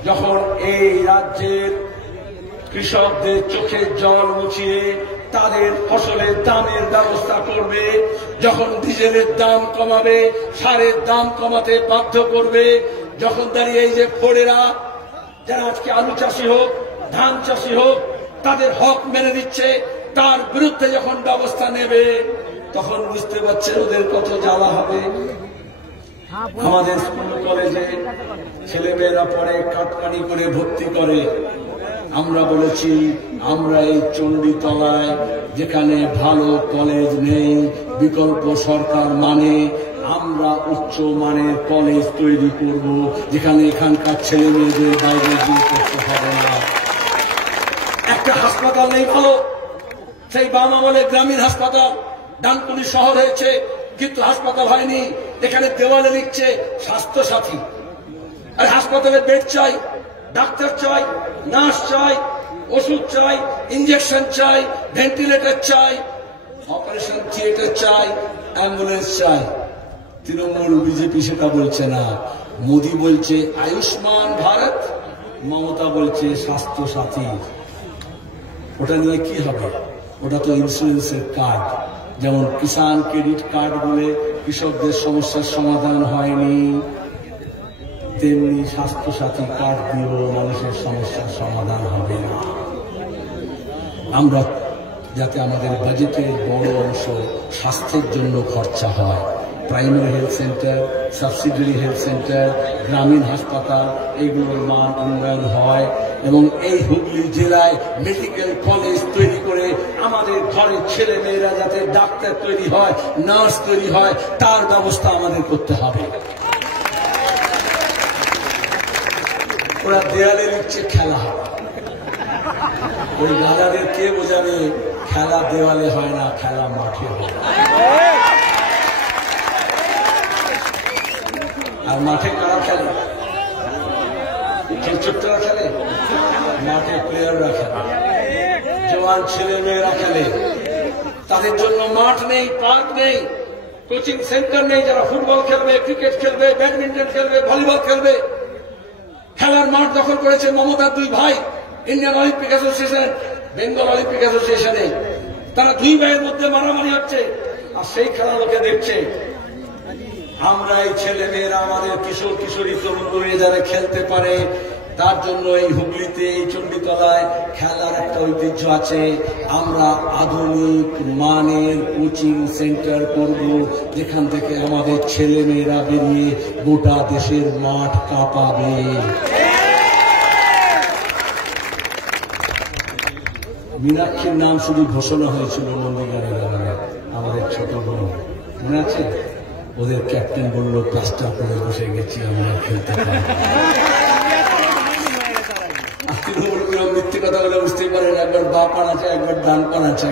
যখন এই রাজ্যের কৃষকদের চোখের জল মুছিয়ে তাদের ফসলের দামের ব্যবস্থা করবে, যখন ডিজেলের দাম কমাবে, সারের দাম কমাতে বাধ্য করবে, যখন দাঁড়িয়ে এই যে ফোড়েরা, যারা আজকে আলু চাষি হোক, ধান চাষি হোক, তাদের হক মেনে দিচ্ছে, তার বিরুদ্ধে যখন ব্যবস্থা নেবে, তখন বুঝতে পারছে ওদের কত জ্বালা হবে। আমাদের স্কুল কলেজে ছেলেমেয়েরা পড়ে, কাটকানি করে ভর্তি করে। আমরা বলেছি, আমরা এই চণ্ডীতলায় যেখানে ভালো কলেজ নেই, বিকল্প সরকার মানে আমরা উচ্চ মানের কলেজ তৈরি করব, যেখানে এখানকার ছেলে মেয়েদের বাইরে গিয়ে করতে হবে না। একটা হাসপাতাল নেই ভালো, সেই বাম আমলে গ্রামীণ হাসপাতাল ডানকুনি শহর হয়েছে, কিন্তু হাসপাতাল হয়নি। এখানে দেওয়ালে লিখছে স্বাস্থ্য সাথী। আর হাসপাতালে বেড চাই, ডাক্তার চাই, নার্স চাই, ওষুধ চাই, ইঞ্জেকশন চাই, ভেন্টিলেটর চাই, অপারেশন থিয়েটার চাই, অ্যাম্বুলেন্স চাই। তৃণমূল, বিজেপি সেটা বলছে না। মোদী বলছে আয়ুষ্মান ভারত, মমতা বলছে স্বাস্থ্য সাথী। ওটা নিয়ে কি হবে? ওটা তো ইন্স্যুরেন্সের কার্ড। যেমন কিষাণ ক্রেডিট কার্ড বলে কৃষকদের সমস্যার সমাধান হয়নি, তেমনি স্বাস্থ্য সাথী কার্ড দিয়েও মানুষের সমস্যার সমাধান হবে না। আমরা যাতে আমাদের বাজেটের বড় অংশ স্বাস্থ্যের জন্য খরচা হয়, primary health centre, subsidiary health centre, গ্রামীণ হাসপাতাল, এগুলোর মান উন্নয়ন হয়, এবং এই হুগলি জেলায় মেডিকেল কলেজ তৈরি করে আমাদের ঘরের ছেলে মেয়েরা যাতে ডাক্তার তৈরি হয়, নার্স তৈরি হয়, তার ব্যবস্থা আমাদের করতে হবে। ওরা দেয়ালে লিখছে খেলা হবে। ওই দাদাদের কে বোঝাবে খেলা দেওয়ালে হয় না, খেলা মাঠে হয়। আর মাঠে কারা খেলে? ছোট্টরা খেলে, মাঠে প্লেয়াররা খেলে, জওয়ান ছেলে মেয়েরা খেলে। তাদের জন্য মাঠ নেই, পার্ক নেই, কোচিং সেন্টার নেই, যারা ফুটবল খেলবে, ক্রিকেট খেলবে, ব্যাডমিন্টন খেলবে, ভলিবল খেলবে। খেলার মাঠ দখল করেছে মমতার দুই ভাই, Indian Olympic Association, Bengal Olympic অ্যাসোসিয়েশনে। তারা দুই ভাইয়ের মধ্যে মারামারি হচ্ছে, আর সেই খেলা লোকে দেখছে। আমরা এই ছেলে মেয়েরা, আমাদের কিশোর কিশোরী তরুণ তরুণী যারা খেলতে পারে, তার জন্য এই হুগলিতে, এই চণ্ডীতলায় খেলার একটা ঐতিহ্য আছে। আমরা আধুনিক মানের কোচিং সেন্টার করব, যেখান থেকে আমাদের ছেলে মেয়েরা বেরিয়ে গোটা দেশের মাঠ কাঁপাবে। মীনাক্ষীর নাম শুধু ঘোষণা হয়েছিল নন্দীগ্রামের, আমাদের ছোট বোন, মনে আছে? ওদের ক্যাপ্টেন বললো প্লাস্টার করে বসে গেছি, আমরা খেলতে পারি। মিথ্যে কথা বলে বুঝতেই পারেন, একবার বা পান আছে, একবার ডান পান আছে।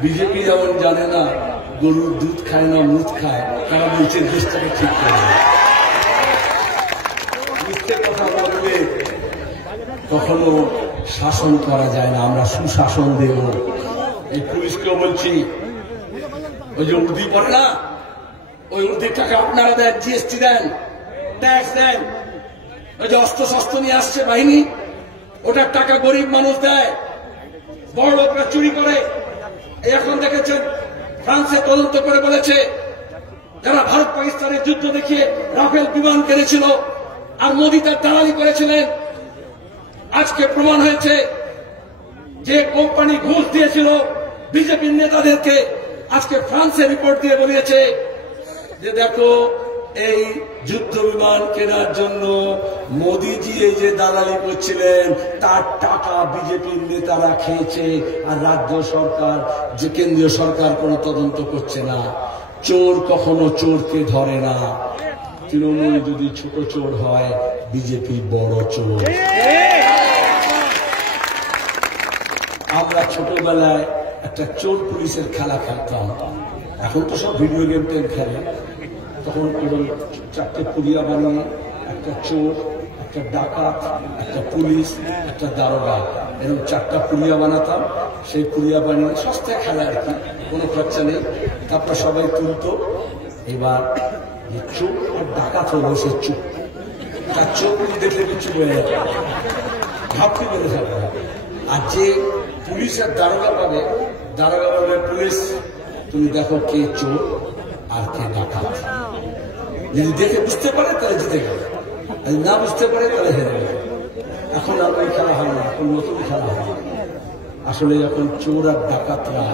বিজেপি যেমন জানে না গরুর দুধ খায় না মুদ খায়, তারা বলছে দেশটাকে ঠিক করে। মিথ্যে কথা বললে কখনো শাসন করা যায় না, আমরা সুশাসন দেব। এই পুলিশকেও বলছি, ওই যে উর্দি পড়ে না, ওই উর্দির টাকা আপনারা দেন, জিএসটি দেন, ট্যাক্স দেন। ওই যে অস্ত্র শস্ত্র নিয়ে আসছে বাহিনী, ওটার টাকা গরিব মানুষ দেয়, বড় লোকরা চুরি করে। এখন দেখেছেন ফ্রান্সে তদন্ত করে বলেছে যারা ভারত পাকিস্তানের যুদ্ধ দেখিয়ে রাফেল বিমান কিনেছিল আর মোদী তার দালালি করেছিলেন, আজকে প্রমাণ হয়েছে যে কোম্পানি ঘুষ দিয়েছিল বিজেপির নেতাদেরকে, আজকে ফ্রান্সের রিপোর্ট দিয়ে বলিয়েছে যে দেখো এই যুদ্ধ বিমান কেনার জন্য মোদীজি এই যে দালালি করছিলেন তার টাকা বিজেপির নেতারা খেয়েছে, আর রাজ্য সরকার যে কেন্দ্রীয় সরকার কোনো তদন্ত করছে না। চোর কখনো চোরকে ধরে না। তৃণমূল যদি ছোট চোর হয়, বিজেপি বড় চোর। আমরা ছোটবেলায় একটা চোর পুলিশের খেলা খেলতাম, এখন তো সব ভিডিও গেম টেম খেলে। তখন কেবল চারটে পুলিয়া বানিয়ে একটা চোর, একটা ডাকাত, একটা পুলিশ, একটা দারোগা, এরকম চারটা পুলিয়া বানাতাম। সেই পুলিয়া বানিয়ে সস্তায় খেলা আর কি, কোনো খরচা নেই। তারপর সবাই তুলতো। এবার চোর আর ডাকাত হলো সে চুপ, তার চোখ দেখলে কিছু হয়ে যাবে, ভাবতে পেরে যাবে। আর যে পুলিশ আর দারোগা পাবে, দারোগা পাবে পুলিশ তুমি দেখো কে চোর আর কে ডাকাত। যদি দেখে বুঝতে পারে তাহলে জিতে গেলে, যদি না বুঝতে পারে তাহলে হেরে গেলে। এখন আর ওই খেলা হয় না, এখন নতুন খেলা হয়। আসলে যখন চোর আর ডাকাতরা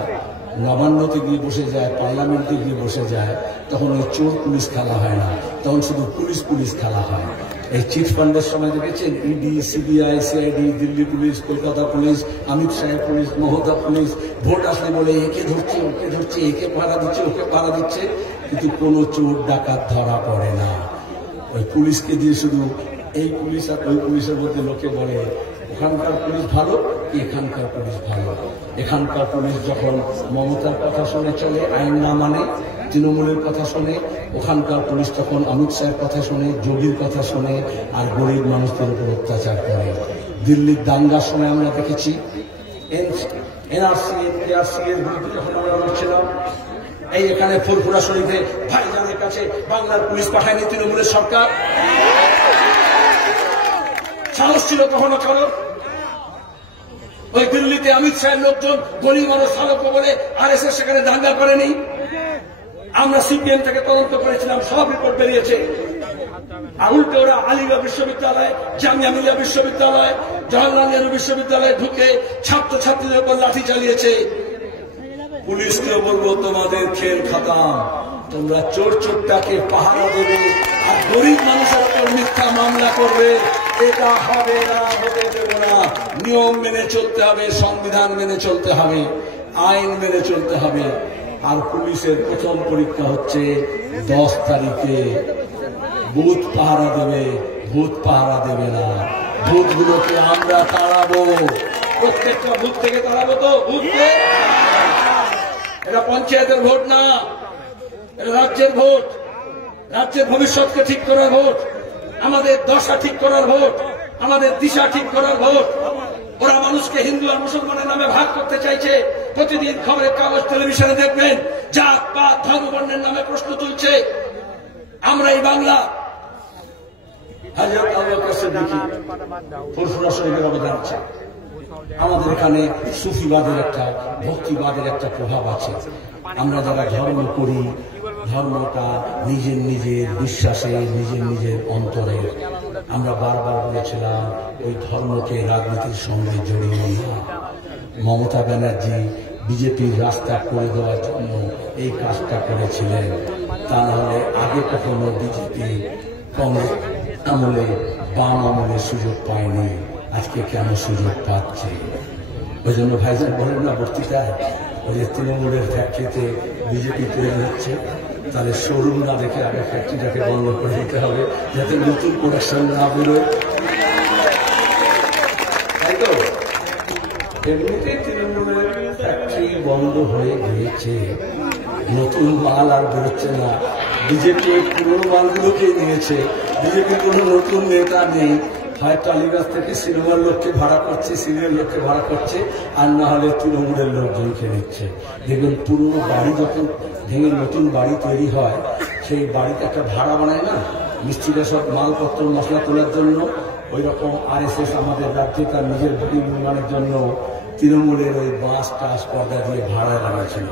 নবান্নতে গিয়ে বসে যায়, পার্লামেন্টে গিয়ে বসে যায়, তখন ওই চোর পুলিশ খেলা হয় না, তখন শুধু পুলিশ পুলিশ খেলা হয়। এই চিট ফান্ডের সময় দেখেছেন ED, CBI, CID, Delhi police, Kolkata police, Amit শাহের পুলিশ, মহোদা পুলিশ ভোট আসলে বলে একে ধরছে ওকে ধরছে, একে পাহারা দিচ্ছে ওকে পাহারা দিচ্ছে, কিন্তু কোনো চোর ডাকাত ধরা পড়ে না। ওই পুলিশকে দিয়ে শুধু এই পুলিশ আর ওই পুলিশের মধ্যে লোকে বলে ওখানকার পুলিশ ভালো, এখানকার পুলিশ ভালো। এখানকার পুলিশ যখন মমতার কথা শুনে চলে, আইন না মানে, তৃণমূলের কথা শোনে, ওখানকার পুলিশ তখন অমিত শাহের কথা শোনে, যোগীর কথা শোনে, আর গরিব মানুষদের উপর অত্যাচার করে। দিল্লির দাঙ্গার সময় আমরা দেখেছি এনআরসি এর বিরুদ্ধে যখন আমরা লড়ছিলাম, এই এখানে ফুরফুরা শরীফে ভাইজানের কাছে বাংলার পুলিশ পাঠায়নি তৃণমূলের সরকার। সাহস ছিল কখনো কারো? ওই দিল্লিতে অমিত শাহের লোকজন গরিব মানুষ সালক বলে আরএসএস সেখানে দাঙ্গা করেনি? আমরা সিপিএম থেকে তদন্ত করেছিলাম, সব রিপোর্ট বেরিয়েছে। আর উল্টে ওরা আলিগড় বিশ্ববিদ্যালয়, জামিয়া মিলিয়া বিশ্ববিদ্যালয়, জওহরলাল নেহরু বিশ্ববিদ্যালয়ে ঢুকে ছাত্রছাত্রীদের উপর লাঠি চালিয়েছে। পুলিশকে বলবো তোমাদের খেল খতম, তোমরা চোর চোরটাকে পাহারা দেবে আর গরিব মানুষের উপর মিথ্যা মামলা করবে, এটা হবে না, হতে দেব না। নিয়ম মেনে চলতে হবে, সংবিধান মেনে চলতে হবে, আইন মেনে চলতে হবে। আর পুলিশের প্রথম পরীক্ষা হচ্ছে 10 তারিখে। বুথ পাহারা দেবে, ভূত পাহারা দেবে না। ভূতগুলোকে আমরা তাড়াবো, প্রত্যেকটা ভূত থেকে তাড়াবো। তো ভূতকে, এটা পঞ্চায়েতের ভোট না, এটা রাজ্যের ভোট, রাজ্যের ভবিষ্যৎকে ঠিক করার ভোট, আমাদের দশা ঠিক করার ভোট, আমাদের দিশা ঠিক করার ভোট। ওরা মানুষকে হিন্দু আর মুসলমানের নামে ভাগ করতে চাইছে। প্রতিদিন খবরের কাগজ, টেলিভিশনে দেখবেন জাত পাত ধর্ম বর্ণের নামে প্রশ্ন তুলছে। আমরা এই বাংলা হযরত আবু বকর সিদ্দিকী ফুরফুরা শরীফের অবদান আছে। আমাদের এখানে সুফিবাদের একটা, ভক্তিবাদের একটা প্রভাব আছে। আমরা যারা ধর্ম করি, ধর্মটা নিজের নিজের বিশ্বাসে, নিজের নিজের অন্তরের। আমরা বারবার বলেছিলাম ওই ধর্মকে রাজনীতির সঙ্গে জড়িয়ে না। মমতা ব্যানার্জি বিজেপির রাস্তা করে দেওয়ার জন্য এই কাজটা করেছিলেন, তা নাহলে আগে কখনো বিজেপি কংগ্রেস আমলে, বাম আমলে সুযোগ পায়নি, আজকে কেন সুযোগ পাচ্ছে? ওই জন্য ভাইজান বলেন না বক্তৃতায়, ওই যে তৃণমূলের ফ্যাক্টরিতে বিজেপি তৈরি হচ্ছে, তাহলে শোরুম না দেখে আগে ফ্যাক্টরিটাকে বন্ধ করে দিতে হবে, যাতে নতুন প্রোডাকশন না বেরোয়। তাই তো? এমনিতেই তৃণমূলের ফ্যাক্টরি বন্ধ হয়ে গিয়েছে, নতুন মাল আর বেরোচ্ছে না। বিজেপি পুরনো মালগুলোকে নিয়েছে, বিজেপি কোনো নতুন নেতা নেই। হয় টালিগঞ্জ থেকে সিনেমার লোককে ভাড়া করছে, সিনিয়র লোককে ভাড়া করছে, আর না হলে তৃণমূলের লোকজনকে নিচ্ছে। দেখবেন পুরনো বাড়ি যখন ভেঙে নতুন বাড়ি তৈরি হয়, সেই বাড়িতে একটা ভাড়া বানায় না, মিস্ত্রিরা সব মালপত্র মশলা তোলার জন্য। ওই রকম আরএসএস আমাদের রাজ্যে তার নিজের বাড়ি নির্মাণের জন্য তৃণমূলের ওই বাঁশ টাস পর্দা দিয়ে ভাড়ায় লাগাচ্ছিল।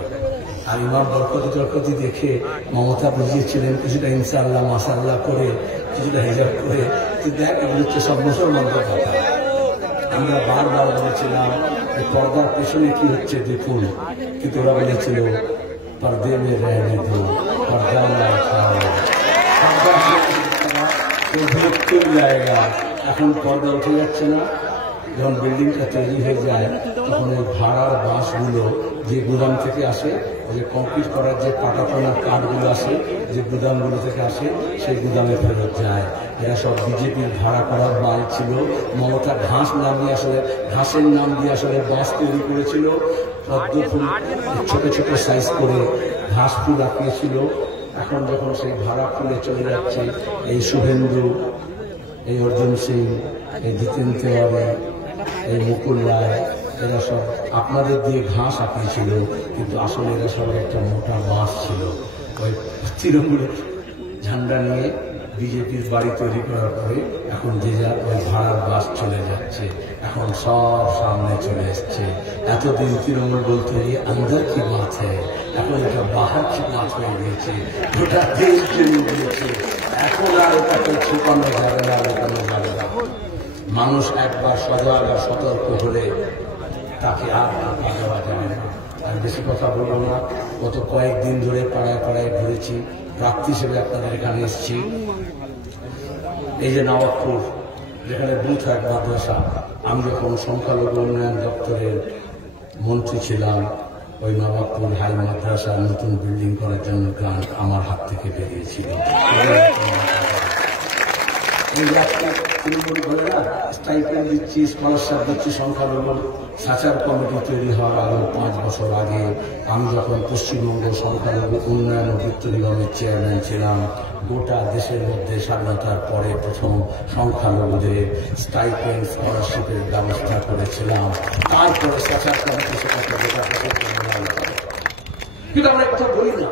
আর ইমাম বরকতি টরকতি দেখে মমতা বুঝিয়েছিলেন কিছুটা ইনশাআল্লাহ মাশাআল্লাহ করে, কিছুটা হিজাব করে। তুই দেখ, এগুলো হচ্ছে সব মুসলমানদের কথা। আমরা বারবার বলেছিলাম এই পর্দার পেছনে কি হচ্ছে দেখুন, কিন্তু ওরা বলেছিল পর্দে মে রহনে দো, পর্দা না উঠাও, জায়গা। এখন পর্দা উঠে যাচ্ছে না। যখন বিল্ডিংটা তৈরি হয়ে যায় তখন ওই ভাড়ার বাঁশগুলো যে গুদাম থেকে আসে, ওই যে কমপ্লিট করার যে পাটাতনার কাঠগুলো আসে, যে গুদামগুলো থেকে আসে, সেই গুদামে ফেরত যায়। এরা সব বিজেপির ভাড়া করার মাল ছিল। মমতা ঘাসের নাম দিয়ে আসলে বাঁশ তৈরি করেছিল। পদ্ম ফুল ছোট ছোট সাইজ করে ঘাস ফুল আঁকিয়েছিল। এখন যখন সেই ভাড়া ফুলে চলে যাচ্ছে, এই শুভেন্দু, এই অর্জুন সিং, এই জিতেন তেওয়ারি, এই মুকুল রায়, এরা সব আপনাদের দিয়ে ঘাস আঁকিয়েছিল, কিন্তু আসলে এরা সব একটা মোটা বাঁশ ছিল। ওই তৃণমূলের ঝান্ডা নিয়ে বিজেপির বাড়ি তৈরি করার পরে এখন যে যা ওই ভাড়ার বাস চলে যাচ্ছে, এখন সব সামনে চলে এসছে। এতদিন তৃণমূল বলতে আন্দর কি বাত হ্যায়, এখন এটা বাহার কি বাত হয়ে গিয়েছে, গোটা দেশ জেনে গিয়েছে। এখন আর এটাকে ছুপানো যাবে না, লুকানো যাবে না। মানুষ একবার সজাগ আর সতর্ক হলে তাকে আর ঢোকা দেওয়া যাবে না। আর বেশি কথা বলবো না। গত কয়েকদিন ধরে পাড়ায় পাড়ায় ঘুরেছি, প্রার্থী হিসেবে আপনাদের এখানে এসেছি। এই যে নবাবপুর, যেখানে বুথ এক মাদ্রাসা, আমি যখন সংখ্যালঘু উন্নয়ন দপ্তরের মন্ত্রী ছিলাম, ওই নবাবপুর হাই মাদ্রাসা নতুন বিল্ডিং করার জন্য গ্রান্ট আমার হাত থেকে বেরিয়েছিল। তৃণমূল বলে না, স্টাইপেন্ড দিচ্ছি, স্কলারশিপ দিচ্ছি সংখ্যালঘু। সাচার কমিটি তৈরি হওয়ার আরো 5 বছর আগে আমি যখন পশ্চিমবঙ্গ সংখ্যালঘু উন্নয়ন ও বিত্ত নিগমের চেয়ারম্যান ছিলাম, গোটা দেশের মধ্যে স্বাধীনতার পরে প্রথম সংখ্যালঘুদের স্টাইপেন্ড স্কলারশিপের ব্যবস্থা করেছিলাম। তারপরে সাচার কমিটি সেটাকে গোটা কিন্তু আমরা কথা বলি না।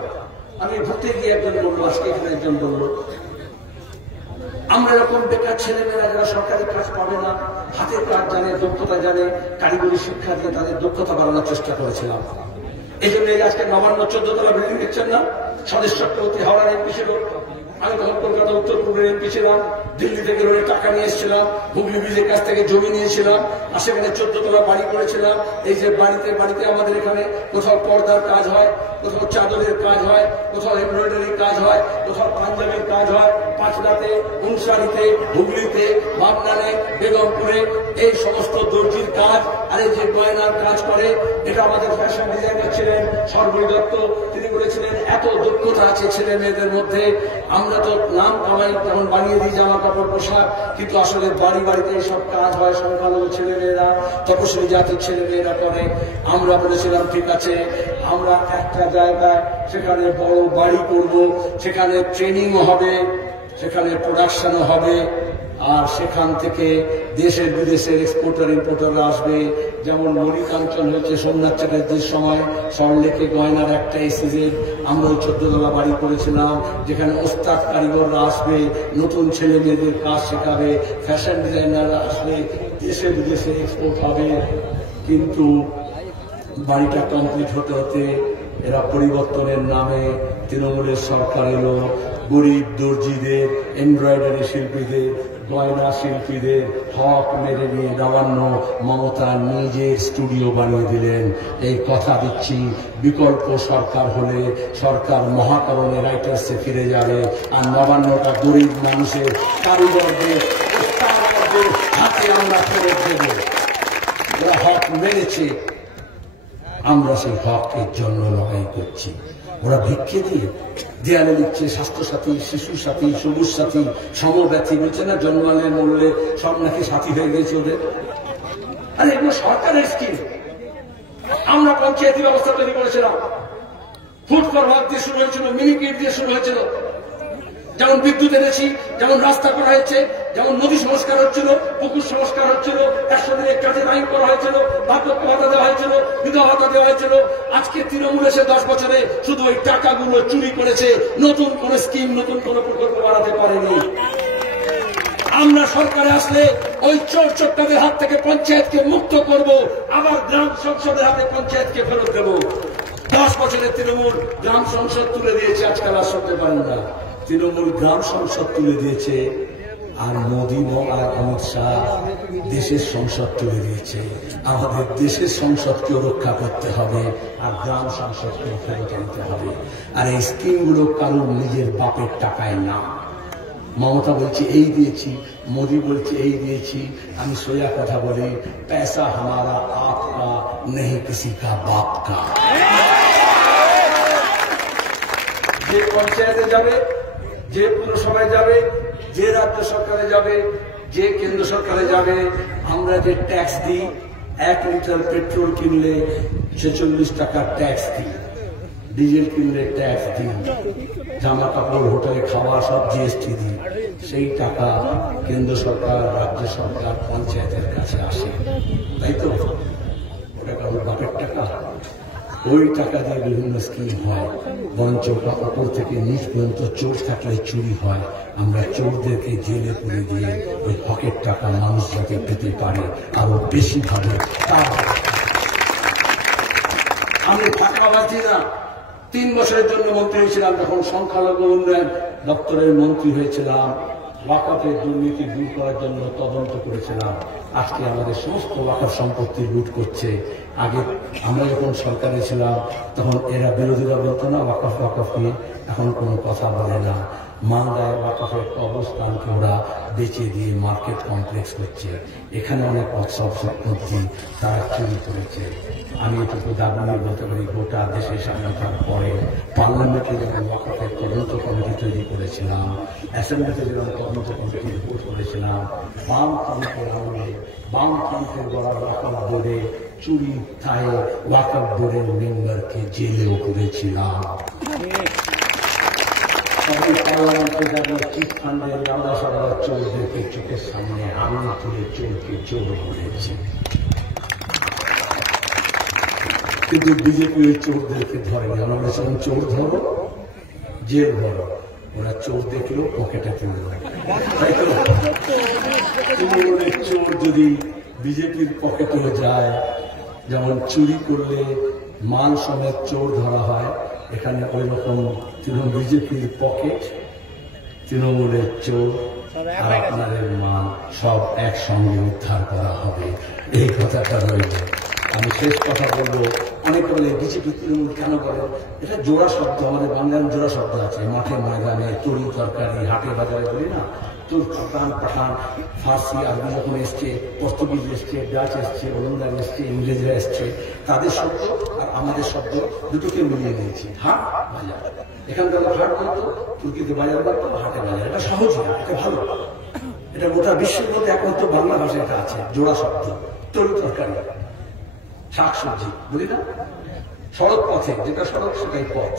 আমি ঘুরতে গিয়ে একজন বললো, আজকে এখানে একজন বললো, আমরা এরকম বেকার ছেলেমেয়েরা যারা সরকারি কাজ পাবে না, হাতের কাজ জানে, দক্ষতা জানে, কারিগরি শিক্ষা দিয়ে তাদের দক্ষতা বাড়ানোর চেষ্টা করেছিলাম। এই জন্য আজকে নবান্ন 14 তলা বিল্ডিং দেখছেন না, স্বদেশ চক্রবর্তী হাওড়ার এমপি ছিল, আমি তখন কলকাতা উত্তর পূর্বের এমপি ছিলাম, দিল্লি থেকে লোনের টাকা নিয়ে এসেছিলাম, হুগলি ব্রিজের কাছ থেকে জমি নিয়েছিলাম, আর সেখানে 14 তলা বাড়ি করেছিলাম। এই যে বাড়িতে বাড়িতে আমাদের এখানে কোথাও পর্দার কাজ হয়, কোথাও চাদরের কাজ হয়, কোথাও এমব্রয়ডারির কাজ হয়, কোথাও পাঞ্জাবের কাজ হয়, পাঁচলাতে, উনসারিতে, হুগলিতে, বাগনানে, বেগমপুরে, এই সমস্ত দর্জির কাজ। আর এই যে গয়নার কাজ করে, এটা আমাদের ফ্যাশন ডিজাইনার ছিলেন সর্বই দত্ত, তিনি বলেছিলেন এত দক্ষতা আছে ছেলে মেয়েদের মধ্যে, আমরা তো নাম কামাই তেমন বানিয়ে দিই জামা কাপড় পোশাক, কিন্তু আসলে বাড়ি বাড়িতে এইসব কাজ হয়, সংখ্যালঘু ছেলে মেয়েরা, তপশিলি জাতির ছেলে মেয়েরা করে। আমরা বলেছিলাম ঠিক আছে, আমরা একটা জায়গায় সেখানে বড় বাড়ি করব, সেখানে ট্রেনিংও হবে, সেখানে প্রোডাকশনও হবে, আর সেখান থেকে দেশের বিদেশের এক্সপোর্টার ইম্পোর্টাররা আসবে। যেমন মণিকাঞ্চন হয়েছে সোমনাথ চ্যাটার্জির সময়, সল্টলেকে গয়নার একটা এসিজের আমরা ওই 14 তলা বাড়ি করেছিলাম, যেখানে ওস্তাদ কারিগররা আসবে, নতুন ছেলে মেয়েদের কাজ শেখাবে, ফ্যাশন ডিজাইনাররা আসবে, দেশে বিদেশে এক্সপোর্ট হবে। কিন্তু বাড়িটা কমপ্লিট হতে হতে এরা পরিবর্তনের নামে তৃণমূলের সরকার এলো, গরিব দর্জিদের, এমব্রয়ডারি শিল্পীদের, গয়না শিল্পীদের হক মেরে নিয়ে নবান্ন মমতা নিজের স্টুডিও বানিয়ে দিলেন। এই কথা দিচ্ছি, বিকল্প সরকার হলে সরকার মহাকরণে রাইটার্সে ফিরে যাবে, আর নবান্নটা গরিব মানুষের কারিগরদের হাতে আমরা ফেরত দেব। ওরা হক মেরেছে, আমরা সেই হকের জন্য লড়াই করছি। ওরা ভিক্ষে দিয়ে দেয়ালে লিখছে স্বাস্থ্যসাথী, শিশু সাথী, সবুজ সাথী, সমব্যথী, বলছে না জন্মালের মূল্যে সব নাকি সাথী হয়ে গেছে ওদের। আরে এগুলো সরকারের স্কিম। আমরা পঞ্চায়েতি ব্যবস্থা তৈরি করেছিলাম, ফুড ফর ওয়ার্ক দিয়ে শুরু হয়েছিল, মিনি কিট দিয়ে শুরু হয়েছিল। যেমন বিদ্যুৎ এনেছি, যেমন রাস্তা করা হয়েছে, যেমন নদী সংস্কার হচ্ছিল, পুকুর সংস্কার হচ্ছিল, 100 দিনের কাজের আইন করা হয়েছিল, বার্ধক্য ভাতা দেওয়া হয়েছিল, বিধবা ভাতা দেওয়া হয়েছিল। আজকে তৃণমূল এসে 10 বছরে শুধু ওই টাকাগুলো চুরি করেছে, নতুন কোন স্কিম, নতুন কোন প্রকল্প বাড়াতে পারেনি। আমরা সরকারে আসলে ওই চোর চোরটাদের হাত থেকে পঞ্চায়েতকে মুক্ত করব, আবার গ্রাম সংসদের হাতে পঞ্চায়েতকে ফেরত দেব। 10 বছরে তৃণমূল গ্রাম সংসদ তুলে দিয়েছে, আজকাল আর শুনতে পারেন না। তৃণমূল গ্রাম সংসদ তুলে দিয়েছে, আর মোদী আর অমিত শাহ দেশের সংসদ তুলে দিয়েছে। আমাদের দেশের সংসদকেও রক্ষা করতে হবে, আর গ্রাম সংসদকেও ফেরত আনতে হবে। আর এই স্কিমগুলো কারোর নিজের বাপের টাকায় না। মমতা বলছে এই দিয়েছি, মোদী বলছে এই দিয়েছি। আমি সোজা কথা বলি, पैसा हमारा आपका नहीं किसी का बाप का। যে পঞ্চায়েতে যাবে, যে পুরসভায় যাবে, যে রাজ্য সরকারে যাবে, যে কেন্দ্র সরকারে যাবে, আমরা যে ট্যাক্স দিই, 1 লিটার পেট্রোল কিনলে 46 টাকা ট্যাক্স দিই, ডিজেল কিনলে ট্যাক্স দিই, জামা কাপড়, হোটেলে খাওয়া সব জিএসটি দিই। সেই টাকা কেন্দ্র সরকার, রাজ্য সরকার, পঞ্চায়েতের কাছে আসে, তাই তো? ওটা কারোর বাপের টাকা। ওই টাকা দিয়ে বিভিন্ন স্কিম হয়, বরঞ্চ ওটা ওপর থেকে নিচ পর্যন্ত চোর থাকলে চুরি হয়। আমরা চোরদেরকে জেলে পুরে দিয়ে ওই হকের টাকা মানুষ যাতে পেতে পারে আরো বেশি ভাবে। আমি ফাঁকাবাজি না, 3 বছরের জন্য মন্ত্রী হয়েছিলাম, যখন সংখ্যালঘু উন্নয়ন দপ্তরের মন্ত্রী হয়েছিলাম। ওয়াকফের দুর্নীতি দূর করার জন্য তদন্ত করেছিলাম। আজকে আমাদের সমস্ত ওয়াকফ সম্পত্তি লুট করছে। আগে আমরা যখন সরকারে ছিলাম তখন এরা বিরোধীরা বলতো না ওয়াকফ নিয়ে, এখন কোনো কথা বলে না। মালদায় ওয়াকফের অবস্থানকে ওরা বেচে দিয়ে মার্কেট কমপ্লেক্স করছে। এখানে অনেক অৎসব সম্পত্তি তারা চুরি করেছে। আমি এটুকু দাবি নিয়ে বলতে পারি, গোটা দেশের স্বাধীনতার পরে পার্লামেন্টে যখন ওয়াকফের তদন্ত কমিটি তৈরি করেছিলাম, অ্যাসেম্বলিতে যখন তদন্ত কমিটি রিপোর্ট করেছিলাম, বামফ্রন্টের আমলে বামফ্রন্টের গড়ার ওয়াকফ বোর্ডে চুরি থায় ওয়াকফ বোর্ডের মেম্বারকে জেলেও করেছিলাম। চিট ফান্ডের লাউডা সাদা চোরদেরকে চোখের সামনে আঙুল তুলে চোরকে চোর বলেছে, কিন্তু বিজেপি ওই চোরদেরকে ধরেনি। আমরা বলেছিলাম চোর ধরো, জেল ধরো, ওরা চোর দেখলো পকেটে তুলে দেয়। তাই তো তৃণমূলের চোর যদি বিজেপির পকেটেও যায়, যেমন চুরি করলে মাল সমেত চোর ধরা হয়, এখানে ওই রকম বিজেপির পকেট, তৃণমূলের চোর আর আপনাদের মাল সব একসঙ্গে উদ্ধার করা হবে, এই কথাটা রয়েছে। আমি শেষ কথা বলবো, অনেকে বলে বিজেপি তৃণমূল কেন করে? এটা জোড়া শব্দ, আমাদের বাংলার জোড়া শব্দ আছে। মাঠে ময়দানে, তরি তরকারি, হাটে বাজারে বলি না, তুর্ক পাঠান, ফার্সি আরবি যখন এসছে, পর্তুগিজ এসছে, ডাচ এসছে, ওলন্দাজ এসছে, ইংরেজরা এসছে, তাদের শব্দ আর আমাদের শব্দ দুটোকে মিলিয়ে নিয়েছি। হাট বাজার, এখানকার হাট বলতো, তুর্কিতে বাজার বলতো, হাটে বাজার। এটা সহজ না, এটা ভালো। এটা গোটা বিশ্বের মধ্যে একমাত্র বাংলা ভাষায় এটা আছে, জোড়া শব্দ। তরি তরকারি, শাকসবজি বলি না, সড়ক পথে, যেটা সড়ক সেটাই পথ।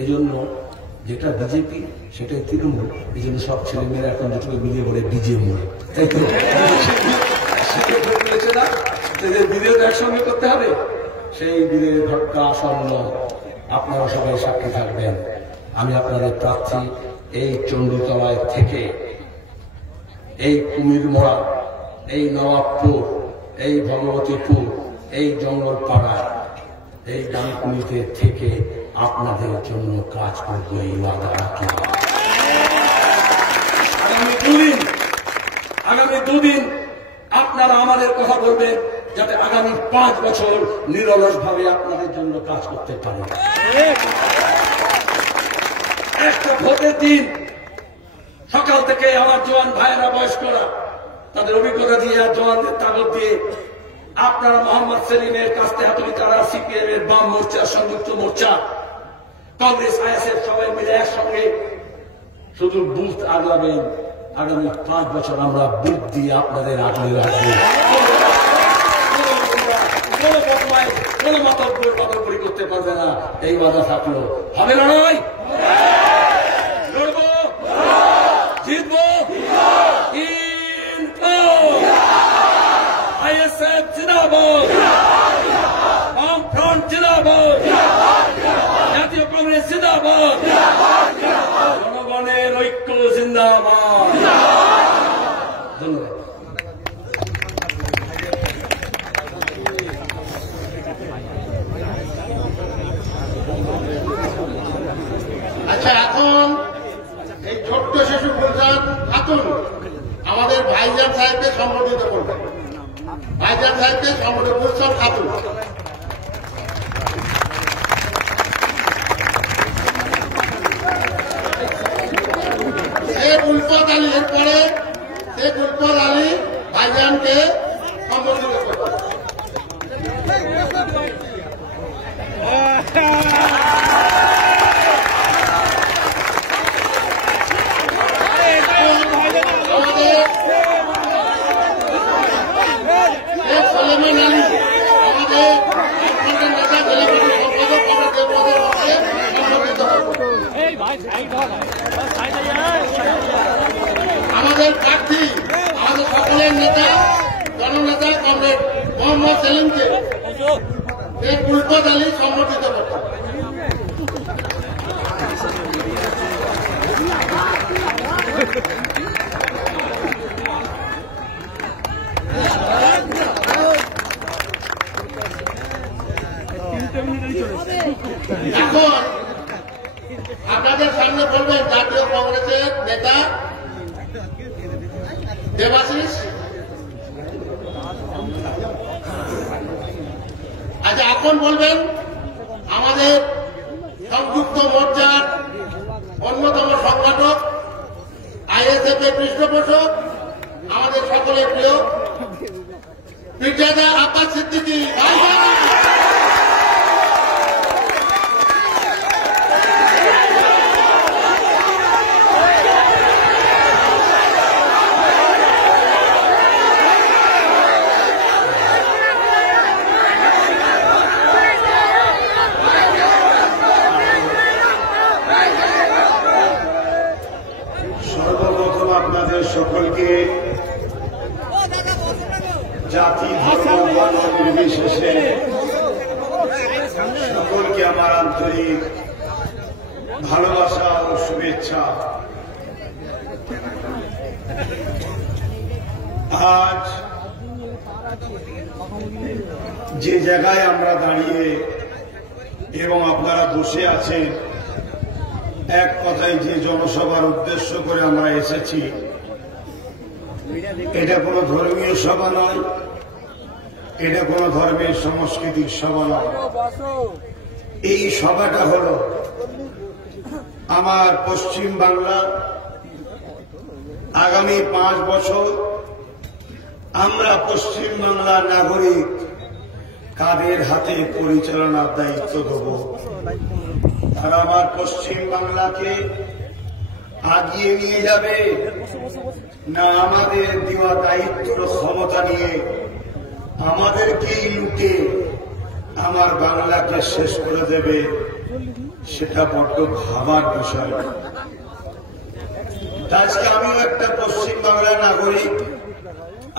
এই জন্য যেটা বিজেপি সেটাই তৃণমূল। এই জন্য সব ছেলে মেয়েরা এখন দুটোকে মিলিয়ে বলে বিজেমূল, তাই তো? না, বিরোধ একসঙ্গে করতে হবে। সেই বিরোধের ঘটনা আসন্ন, আপনারা সবাই সাক্ষী থাকবেন। আমি আপনাদের প্রার্থী এই চণ্ডীতলায় থেকে, এই কুমিরমোড়া, এই নবাবপুর, এই ভগবতীপুর, এই জঙ্গলপাড়ায়, এই ডানকুনিতে থেকে আপনাদের জন্য কাজ করব, এই ওয়াদা রাখলাম। আগামী দুদিন আপনারা আমাদের কথা বলবেন, যাতে আগামী 5 বছর নিরলস ভাবে আপনাদের জন্য কাজ করতে পারে। একটা ভোটের দিন সকাল থেকে আমার জওয়ান ভাইয়েরা, বয়স্করা তাদের অভিজ্ঞতা দিয়ে আর জওয়ানদের তাগত দিয়ে আপনারা মোহাম্মদ সেলিমের কাস্তে হাতুড়ি তারা, সিপিএম এর বাম মোর্চা, সংযুক্ত মোর্চা, কংগ্রেস, আইএসএফ সবাই মিলে একসঙ্গে শুধু বুথ আগলাবেন। আগামী 5 বছর আমরা বুথ দিয়ে আপনাদের আগলে রাখবো। কোন মাতব্বরি করতে পারবে না, এই বাধা থাকলো। হবে লড়াই, লড়বো, জিতবো। আইএসএফ জিন্দাবাদ, বামফ্রন্ট জিন্দাবাদ, জাতীয় কংগ্রেস জিন্দাবাদ, জনগণের ঐক্য জিন্দাবাদ। ধন্যবাদ। ভাইজান সাহেবকে সংগঠন উৎসব খাতুন। শেখ উলফত আলী এর পরে শেখ উলফত আলী ভাইজানকে সম্বোধিত করবেন। সলেমান আলী আমাদের নেতা জেলা সম্পাদক সম্বোধিত করবেন। আমাদের প্রার্থী আমাদের সকলের নেতা জননেতা কমরেড মোহাম্মদ সেলিমকে শেখ উলফত আলী সম্বোধিত করবেন। এখন আপনাদের সামনে বলবেন জাতীয় কংগ্রেসের নেতা দেবাশিস। আচ্ছা, এখন বলবেন আমাদের সংযুক্ত মোর্চার অন্যতম সংগঠক আইএসএফ এর পৃষ্ঠপোষক আমাদের সকলের প্রিয় পীরজাদা আব্বাস সিদ্দিকী। সর্বপ্রথম আপনাদের সকলকে জাতি ধর্ম বর্ণ নির্বিশেষে সকলকে আমার আন্তরিক ভালোবাসা ও শুভেচ্ছা। আজ যে জায়গায় আমরা দাঁড়িয়ে এবং আপনারা বসে আছেন, এক কথায় যে জনসভার উদ্দেশ্য করে আমরা এসেছি, এটা কোনো ধর্মীয় সভা নয়, এটা কোনো ধর্মের সংস্কৃতির সভা নয়। এই সভাটা হল আমার পশ্চিম বাংলা আগামী 5 বছর আমরা পশ্চিম বাংলার নাগরিক কাদের হাতে পরিচালনার দায়িত্ব দেব, তারা আমার পশ্চিম বাংলাকে আগিয়ে নিয়ে যাবে, না আমাদের দেওয়া দায়িত্ব ক্ষমতা নিয়ে আমাদেরকেই লুটে আমার বাংলাকে শেষ করে দেবে, সেটা বড্ড ভাবার বিষয়। আজকে আমিও একটা পশ্চিম বাংলার নাগরিক,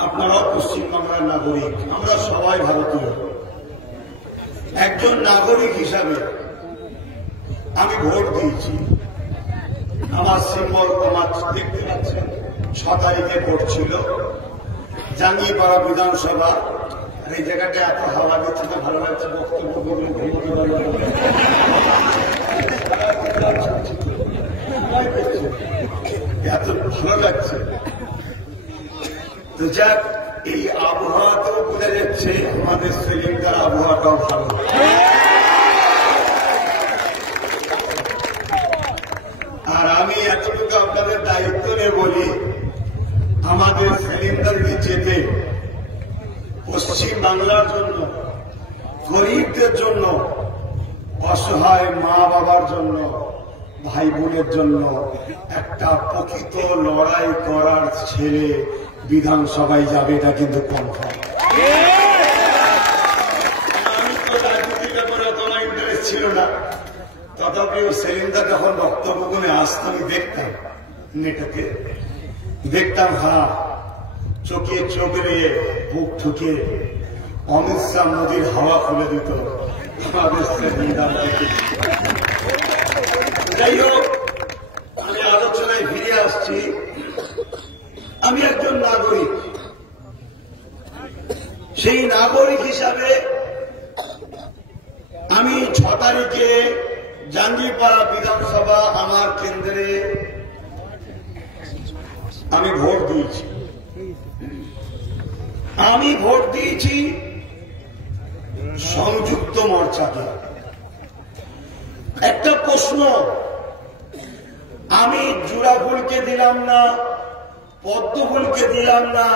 আপনারাও পশ্চিম বাংলার নাগরিক, আমরা সবাই ভারতীয়। একজন নাগরিক হিসাবে আমি ভোট দিয়েছি। আমার সিম্বল আমার দেখতে পাচ্ছেন, 6 তারিখে ভোট ছিল, জাঙ্গিপাড়া বিধানসভা। এই জায়গাটা এত হাওয়া দিচ্ছে তো ভালো লাগছে, বক্তব্য এত ভালো লাগছে। তো যাক, এই আবহাওয়াতেও বোঝা যাচ্ছে আমাদের সেলিমদার আবহাওয়াটাও ভালো। আর আমি এতটুকু আপনাদের দায়িত্ব নিয়ে বলি, আমাদের সেলিমদারকে যেতে পশ্চিম বাংলার জন্য, গরিবদের জন্য, অসহায় মা বাবার জন্য, ভাই বোনের জন্য একটা প্রকৃত লড়াই করার ছেলে বিধানসভায় যাবে, এটা কিন্তু কনফার্ম। আমি তো রাজনীতির ব্যাপারে তোমার ইন্টারেস্ট ছিল না, তথাপিও সেলিমদার যখন বক্তব্যগুলো আসতো আমি দেখতাম, নেটে দেখতাম, হ্যাঁ চোখে চোখ রেখে বুক ঠুকে অমিত শাহ মোদীর হাওয়া খুলে দিত আমাদের সেলিমদার। যাই হোক, আমি আলোচনায় ফিরে আসছি। আমি একজন নাগরিক, সেই নাগরিক হিসাবে আমি 6 তারিখে জাঙ্গিপাড়া বিধানসভা আমার কেন্দ্রে আমি ভোট দিয়েছি। আমি ভোট দিয়েছি সংযুক্ত মোর্চাকে। একটা প্রশ্ন, আমি জোড়াফুলকে দিলাম না, পদ্মফুলকে দিলাম না,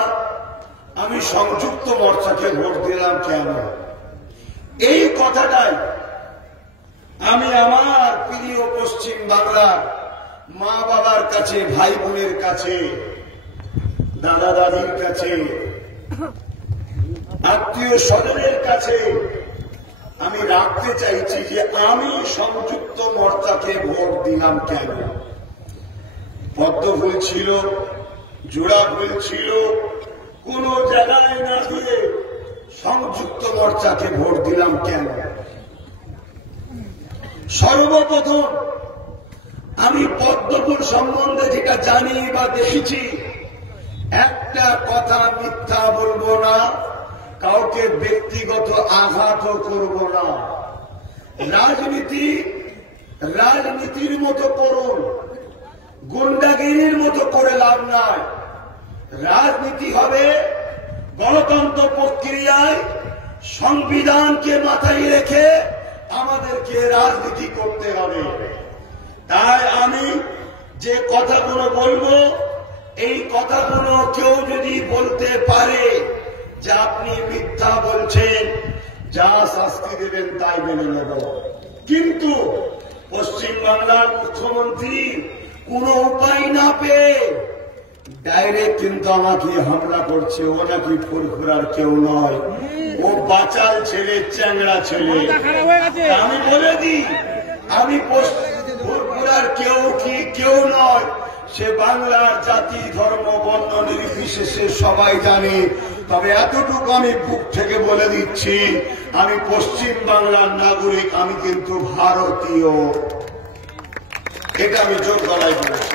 আমি সংযুক্ত মোর্চাকে ভোট দিলাম কেন? এই কথাটাই আমি আমার প্রিয় পশ্চিম বাংলার মা বাবার কাছে, ভাই বোনের কাছে, দাদা দাদির কাছে, আত্মীয় স্বজনের কাছে আমি রাখতে চাইছি যে আমি সংযুক্ত মোর্চাকে ভোট দিলাম কেন। পদ্মফুল ছিল, জোড়া ফুল ছিল, কোন জায়গায় না দিয়ে সংযুক্ত মোর্চাকে ভোট দিলাম কেন? সর্বপ্রথম আমি পদ্মফুল সম্বন্ধে যেটা জানি বা দেখেছি, একটা কথা মিথ্যা বলবো না, কাউকে ব্যক্তিগত আঘাতও করব না। রাজনীতির মতো করুন, গুন্ডাগিরির মতো করে লাভ নাই। রাজনীতি হবে গণতন্ত্র প্রক্রিয়ায়, সংবিধানকে মাথায় রেখে আমাদেরকে রাজনীতি করতে হবে। তাই আমি যে কথাগুলো বলবো, এই কথাগুলো কেউ যদি বলতে পারে যে আপনি মিথ্যা বলছেন, যা শাস্তি দেবেন তাই মেনে নেব। কিন্তু পশ্চিম বাংলার মুখ্যমন্ত্রী কোন উপায় না পেয়ে ডাইরেক্ট কিন্তু আমাকে হামলা করছে। ও নাকি ফুরফুরার কেউ নয়, ও বাচাল ছেলে, চ্যাংড়া ছেলে। আমি বলে দিই, আমি ফুরফুরার কেউ নয়। সে বাংলার জাতি, ধর্ম, বর্ণ নির্বিশেষে সবাই জানে। তবে এতটুকু আমি বুক থেকে বলে দিচ্ছি, আমি পশ্চিম বাংলার নাগরিক, আমি কিন্তু ভারতীয়। এটা আমি জোর গলায় বলেছি।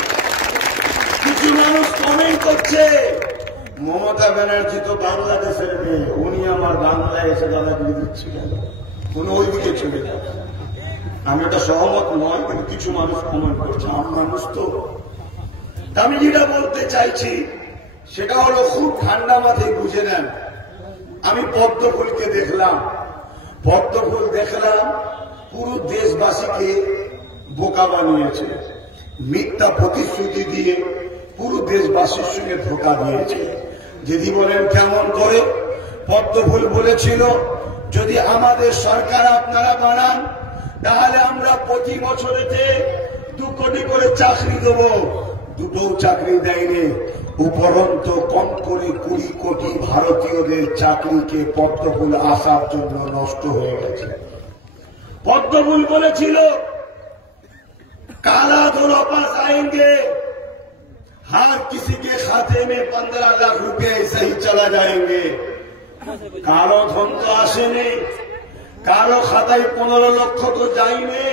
কিছু মানুষ কমেন্ট করছে, মমতা ব্যানার্জি তো বাংলাদেশের মেয়ে, উনি আমার বাংলায় এসে দাদাগিরি দিচ্ছিলেন, উনি ওইদিকে চলে যাবে। আমি এটা সহমত নয়, কিন্তু কিছু মানুষ কমেন্ট করছে। আমার মানুষ তো, আমি যেটা বলতে চাইছি সেটা হলো, খুব ঠান্ডা মাথায় বুঝে নেন। আমি পদ্মফুলকে দেখলাম, পুরো দেশবাসীকে বোকা বানিয়েছে, মিথ্যা প্রতিশ্রুতি দিয়ে পুরো দেশবাসীর সঙ্গে ধোঁকা দিয়েছে। যদি বলেন কেমন করে, পদ্মফুল বলেছিল যদি আমাদের সরকার আপনারা বানান তাহলে আমরা প্রতি বছরেতে 2 কোটি করে চাকরি দেব। দুটোও চাকরি দেয়নি, উপরন্ত কম করে 20 কোটি ভারতীয়দের চাকরিকে পদ্মফুল আসার জন্য নষ্ট হয়ে গেছে। পদ্মফুল বলেছিল काला धन वापस आएंगे, हर किसी के खाते में 15 लाख रुपए ऐसे ही चला जाएंगे। कालो धन तो आसेনি, कालो खाताয় 15 লক্ষ তো যায়নি।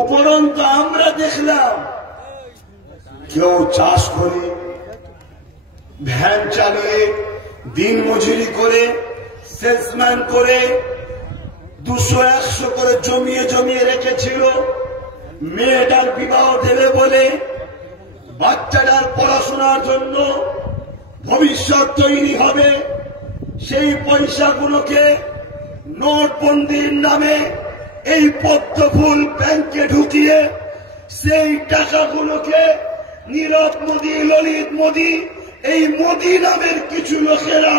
উপরন্ত আমরা দেখলাম কেউ চাষ করে, ভ্যান চালিয়ে, দিন মজুরি করে, সেলসম্যান করে 200-100 করে জমিয়ে রেখেছিল। মেয়েটার বিবাহ দেবে বলে, বাচ্চাটার পড়াশোনার জন্য ভবিষ্যৎ তৈরি হবে, সেই পয়সাগুলোকে নোটবন্দির নামে এই পদ্মফুল ব্যাংকে ঢুকিয়ে সেই টাকাগুলোকে নীরব মোদী, ললিত মোদী, এই মোদী নামের কিছু লোকেরা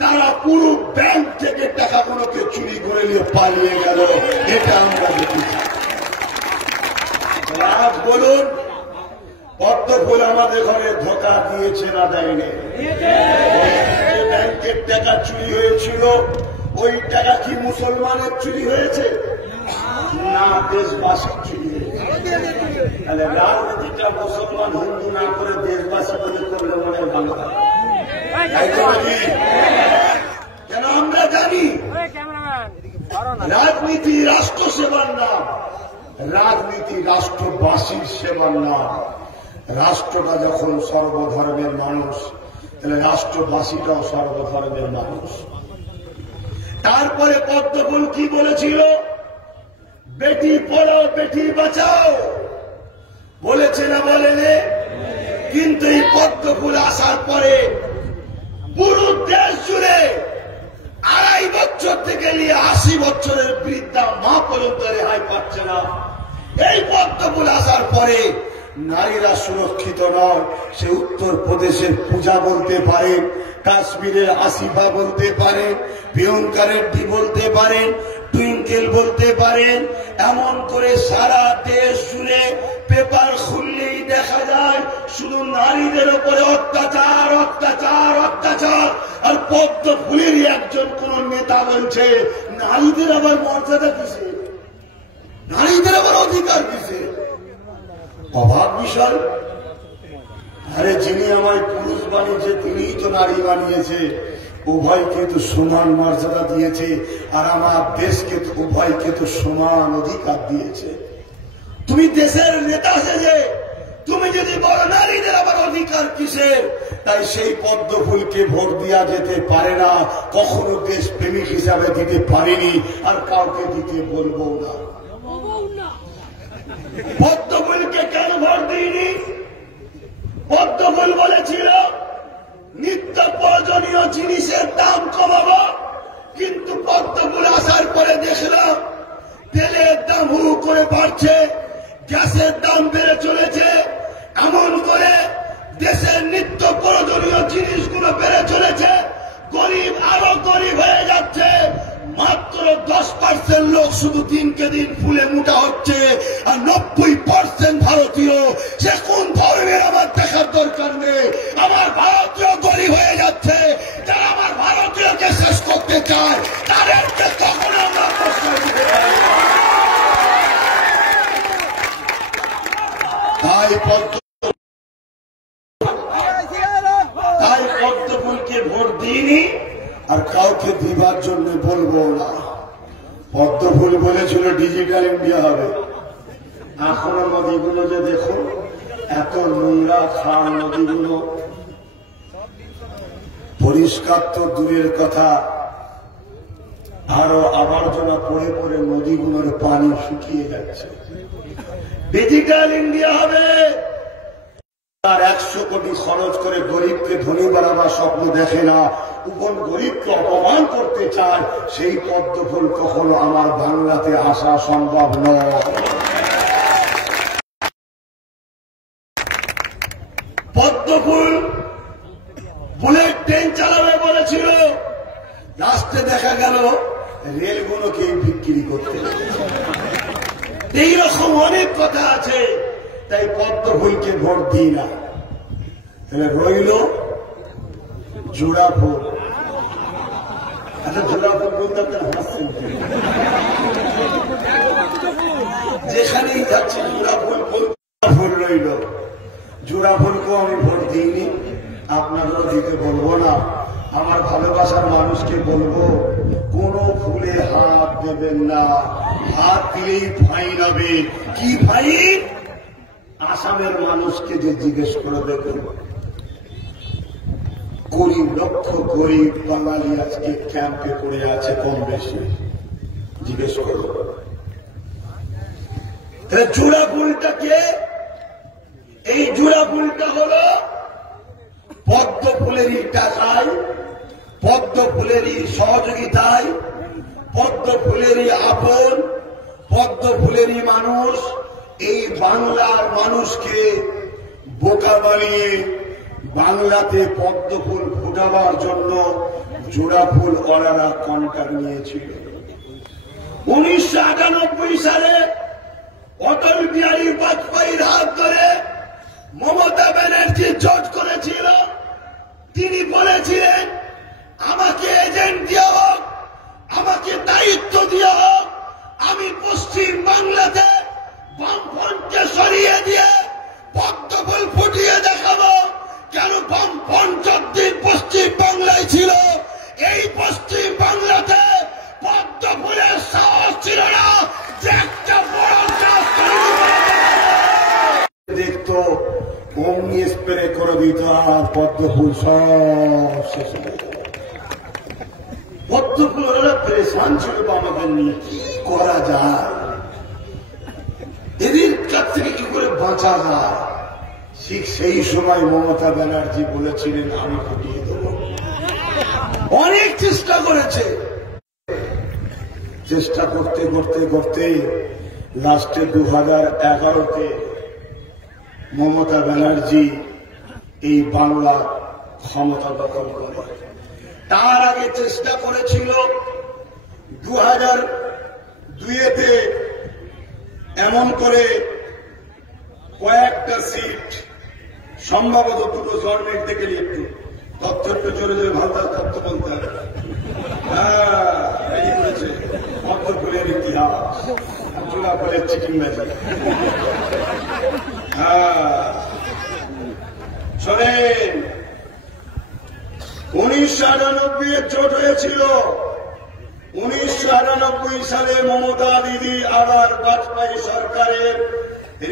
তারা পুরো ব্যাংক থেকে টাকাগুলোকে চুরি করে নিয়ে পালিয়ে গেল। এটা আমরা দেখেছি। আজ বলুন, পদ্মফুল আমাদের ঘরে ধোঁকা দিয়েছে না দেয়নি? ব্যাংকের টাকা চুরি হয়েছিল, ওই টাকা কি মুসলমানের চুরি হয়েছে না দেশবাসীর চুরি হয়েছে? তাহলে রাজনীতিটা মুসলমান হিন্দু না করে দেশবাসী বলে করলে মনে ভালো হয়। কেন আমরা জানি রাজনীতি রাষ্ট্র সেবার নাম, রাজনীতি রাষ্ট্রবাসীর সেবার নাম। রাষ্ট্রটা যখন সর্বধর্মের মানুষ, তাহলে রাষ্ট্রবাসীটাও সর্বধর্মের মানুষ। তারপরে পদ্মফুল কি বলেছিল? বেটি পড়াও বেটি বাঁচাও বলেছে না বলেনি? কিন্তু এই পদ্মফুল আসার পরে পুরো দেশ জুড়ে 2.5 বছর থেকে নিয়ে 80 বছরের বৃদ্ধা মা পর্যন্ত রেহাই পাচ্ছে না। এই পদ্মফুল আসার পরে নারীরা সুরক্ষিত নয়। সে উত্তর প্রদেশের পূজা বলতে পারেন, কাশ্মীরের আসিফা বলতে পারেন, প্রিয়ঙ্কা রেড্ডি বলতে পারেন, টুইঙ্কেল বলতে পারেন, এমন করে সারা দেশ জুড়ে পেপার খুললেই দেখা যায় শুধু নারীদের উপরে অত্যাচার অত্যাচার অত্যাচার। আর পদ্মফুলেরই একজন কোন নেতা বলছে নারীদের আবার মর্যাদা কিসে, নারীদের আবার অধিকার কিসে? অভাব বিষয়। আরে যিনি আমায় পুরুষ বানিয়েছে তিনিই তো নারী বানিয়েছে, উভয়কে তো সমান মর্যাদা দিয়েছে, আর আমার দেশকে তো উভয়কে তো সমান অধিকার দিয়েছে। তুমি দেশের নেতা সেজে তুমি যদি বড় নারীদের আবার অধিকার কিসের? তাই সেই পদ্মফুলকে ভোট দেওয়া যেতে পারে না, কখনো দেশ প্রেমিক হিসাবে দিতে পারেনি, আর কাউকে দিতে বলবো না। পদ্মফুলকে কেন ভোট দিইনি? পদ্মফুল বলেছিল নিত্য প্রয়োজনীয় জিনিসের দাম কমাবো, কিন্তু পদ্মফুল আসার পরে দেখলাম তেলের দাম হু করে বাড়ছে, গ্যাসের দাম বেড়ে চলেছে, এমন করে দেশের নিত্য প্রয়োজনীয় জিনিসগুলো বেড়ে চলেছে, গরিব আরো গরিব হয়ে যাচ্ছে। মাত্র 10% লোক শুধু দিনকে দিন ফুলে মোটা হচ্ছে, আর 90% ভারতীয়। সে কোন ধর্মের আমার দেখার দরকার নেই, আমার ভারতীয় গরিব হয়ে যাচ্ছে। যারা আমার ভারতীয়কে শেষ করতে চায় তাদেরকে তখন আমরা প্রশ্রয় দিতে পারি। তাই পদ্মফুলকে ভোট দিইনি, আর কাউকে দিবার জন্য বলবো না। পদ্মফুল বলেছিল ডিজিটাল ইন্ডিয়া হবে, এখনো নদীগুলো যে দেখো এত নোংরা, খাল নদীগুলো পরিষ্কার তো দূরের কথা, আরো আবর্জনা পড়ে পড়ে নদীগুলোর পানি শুকিয়ে যাচ্ছে। ডিজিটাল ইন্ডিয়া হবে, তার 100 কোটি খরচ করে গরিবকে ধনী বানাবার স্বপ্ন দেখে না, কোন গরিবকে অপমান করতে চায়। সেই পদ্মফুল কখনো আমার বাংলাতে আসা সম্ভব নয়। পদ্মফুল বুলেট ট্রেন চালাবে বলেছিল, রাস্তায় দেখা গেল রেলগুলোকে বিক্রি করতে। এইরকম অনেক কথা আছে, তাই পদ্মফুলকে ভোট দিই না। তাহলে রইল জোড়া ফুল। আচ্ছা, জোড়া ফুল বলতে আপনার হাসছেন, যেখানেই যাচ্ছে জোড়া ফুল ফুল রইল। জোড়া ফুলকেও আমি ভোট দিইনি, আপনাদেরও দিতে বলবো না। আমার ভালোবাসার মানুষকে বলবো কোন ফুলে হাত দেবেন না, হাত দিলেই ফাইন হবে। কি ফাইন? আসামের মানুষকে যে জিজ্ঞেস করে দেখুন, 20 লক্ষ গরিব বাঙালি আজকে ক্যাম্পে পড়ে আছে, কম বেশি জিজ্ঞেস করো। জোড়া ফুলটাকে, এই জোড়া ফুলটা হল পদ্মফুলেরই টাকায়, পদ্মফুলেরই সহযোগিতায়, পদ্মফুলেরই আপন, পদ্মফুলেরই মানুষ এই বাংলার মানুষকে বোকা বানিয়ে বাংলাতে পদ্মফুল ফোটাবার জন্য জোড়া ফুল ওনারা কন্ট্রাক্ট নিয়েছিল। 1998 সালে অটল বিহারী বাজপেয়ীর হাত ধরে মমতা ব্যানার্জি জোট করেছিল। তিনি বলেছিলেন আমাকে এজেন্ট দেওয়া হোক, আমাকে দায়িত্ব দেওয়া হোক, আমি পশ্চিম বাংলাতে বামফ্রন্টকে সরিয়ে দিয়ে পদ্মফুল ফুটিয়ে দেখাবো। কেন বামফ্রন্ট যতদিন পশ্চিম বাংলায় ছিল, এই পশ্চিম বাংলাতে পদ্মফুলের সাহস ছিল না যে একটা বড় কাজ দেখতো, অমনি স্প্রে করে দিত, আর পদ্মফুল সব শেষ হয়ে যেত। পদ্মফুল ওরা পরেশান ছিল আমাদের নিয়ে, কি করা যায়, এদের কাছ থেকে কি করে বাঁচা যায়। ঠিক সেই সময় মমতা ব্যানার্জি বলেছিলেন আমি ফুটিয়ে দেব। অনেক চেষ্টা করেছে। চেষ্টা করতে করতে করতে লাস্টে 2011-তে মমতা ব্যানার্জি এই বাংলা ক্ষমতা দখল করে। তার আগে চেষ্টা করেছিল 2002-তে এমন করে কয়েকটা সিট, সম্ভবত দুটো জন্মের থেকে একটু তথ্য একটু জোরে জোরে ভালো তথ্য বলতে হবে। এই করেছে মধ্যপুরের ইতিহাস, চুলাপুরের চিকেন ম্যাজিক। শোনেন, 1998 জোট হয়েছিল। 1998 সালে মমতা দিদি আবার বাজপেয়ী সরকারের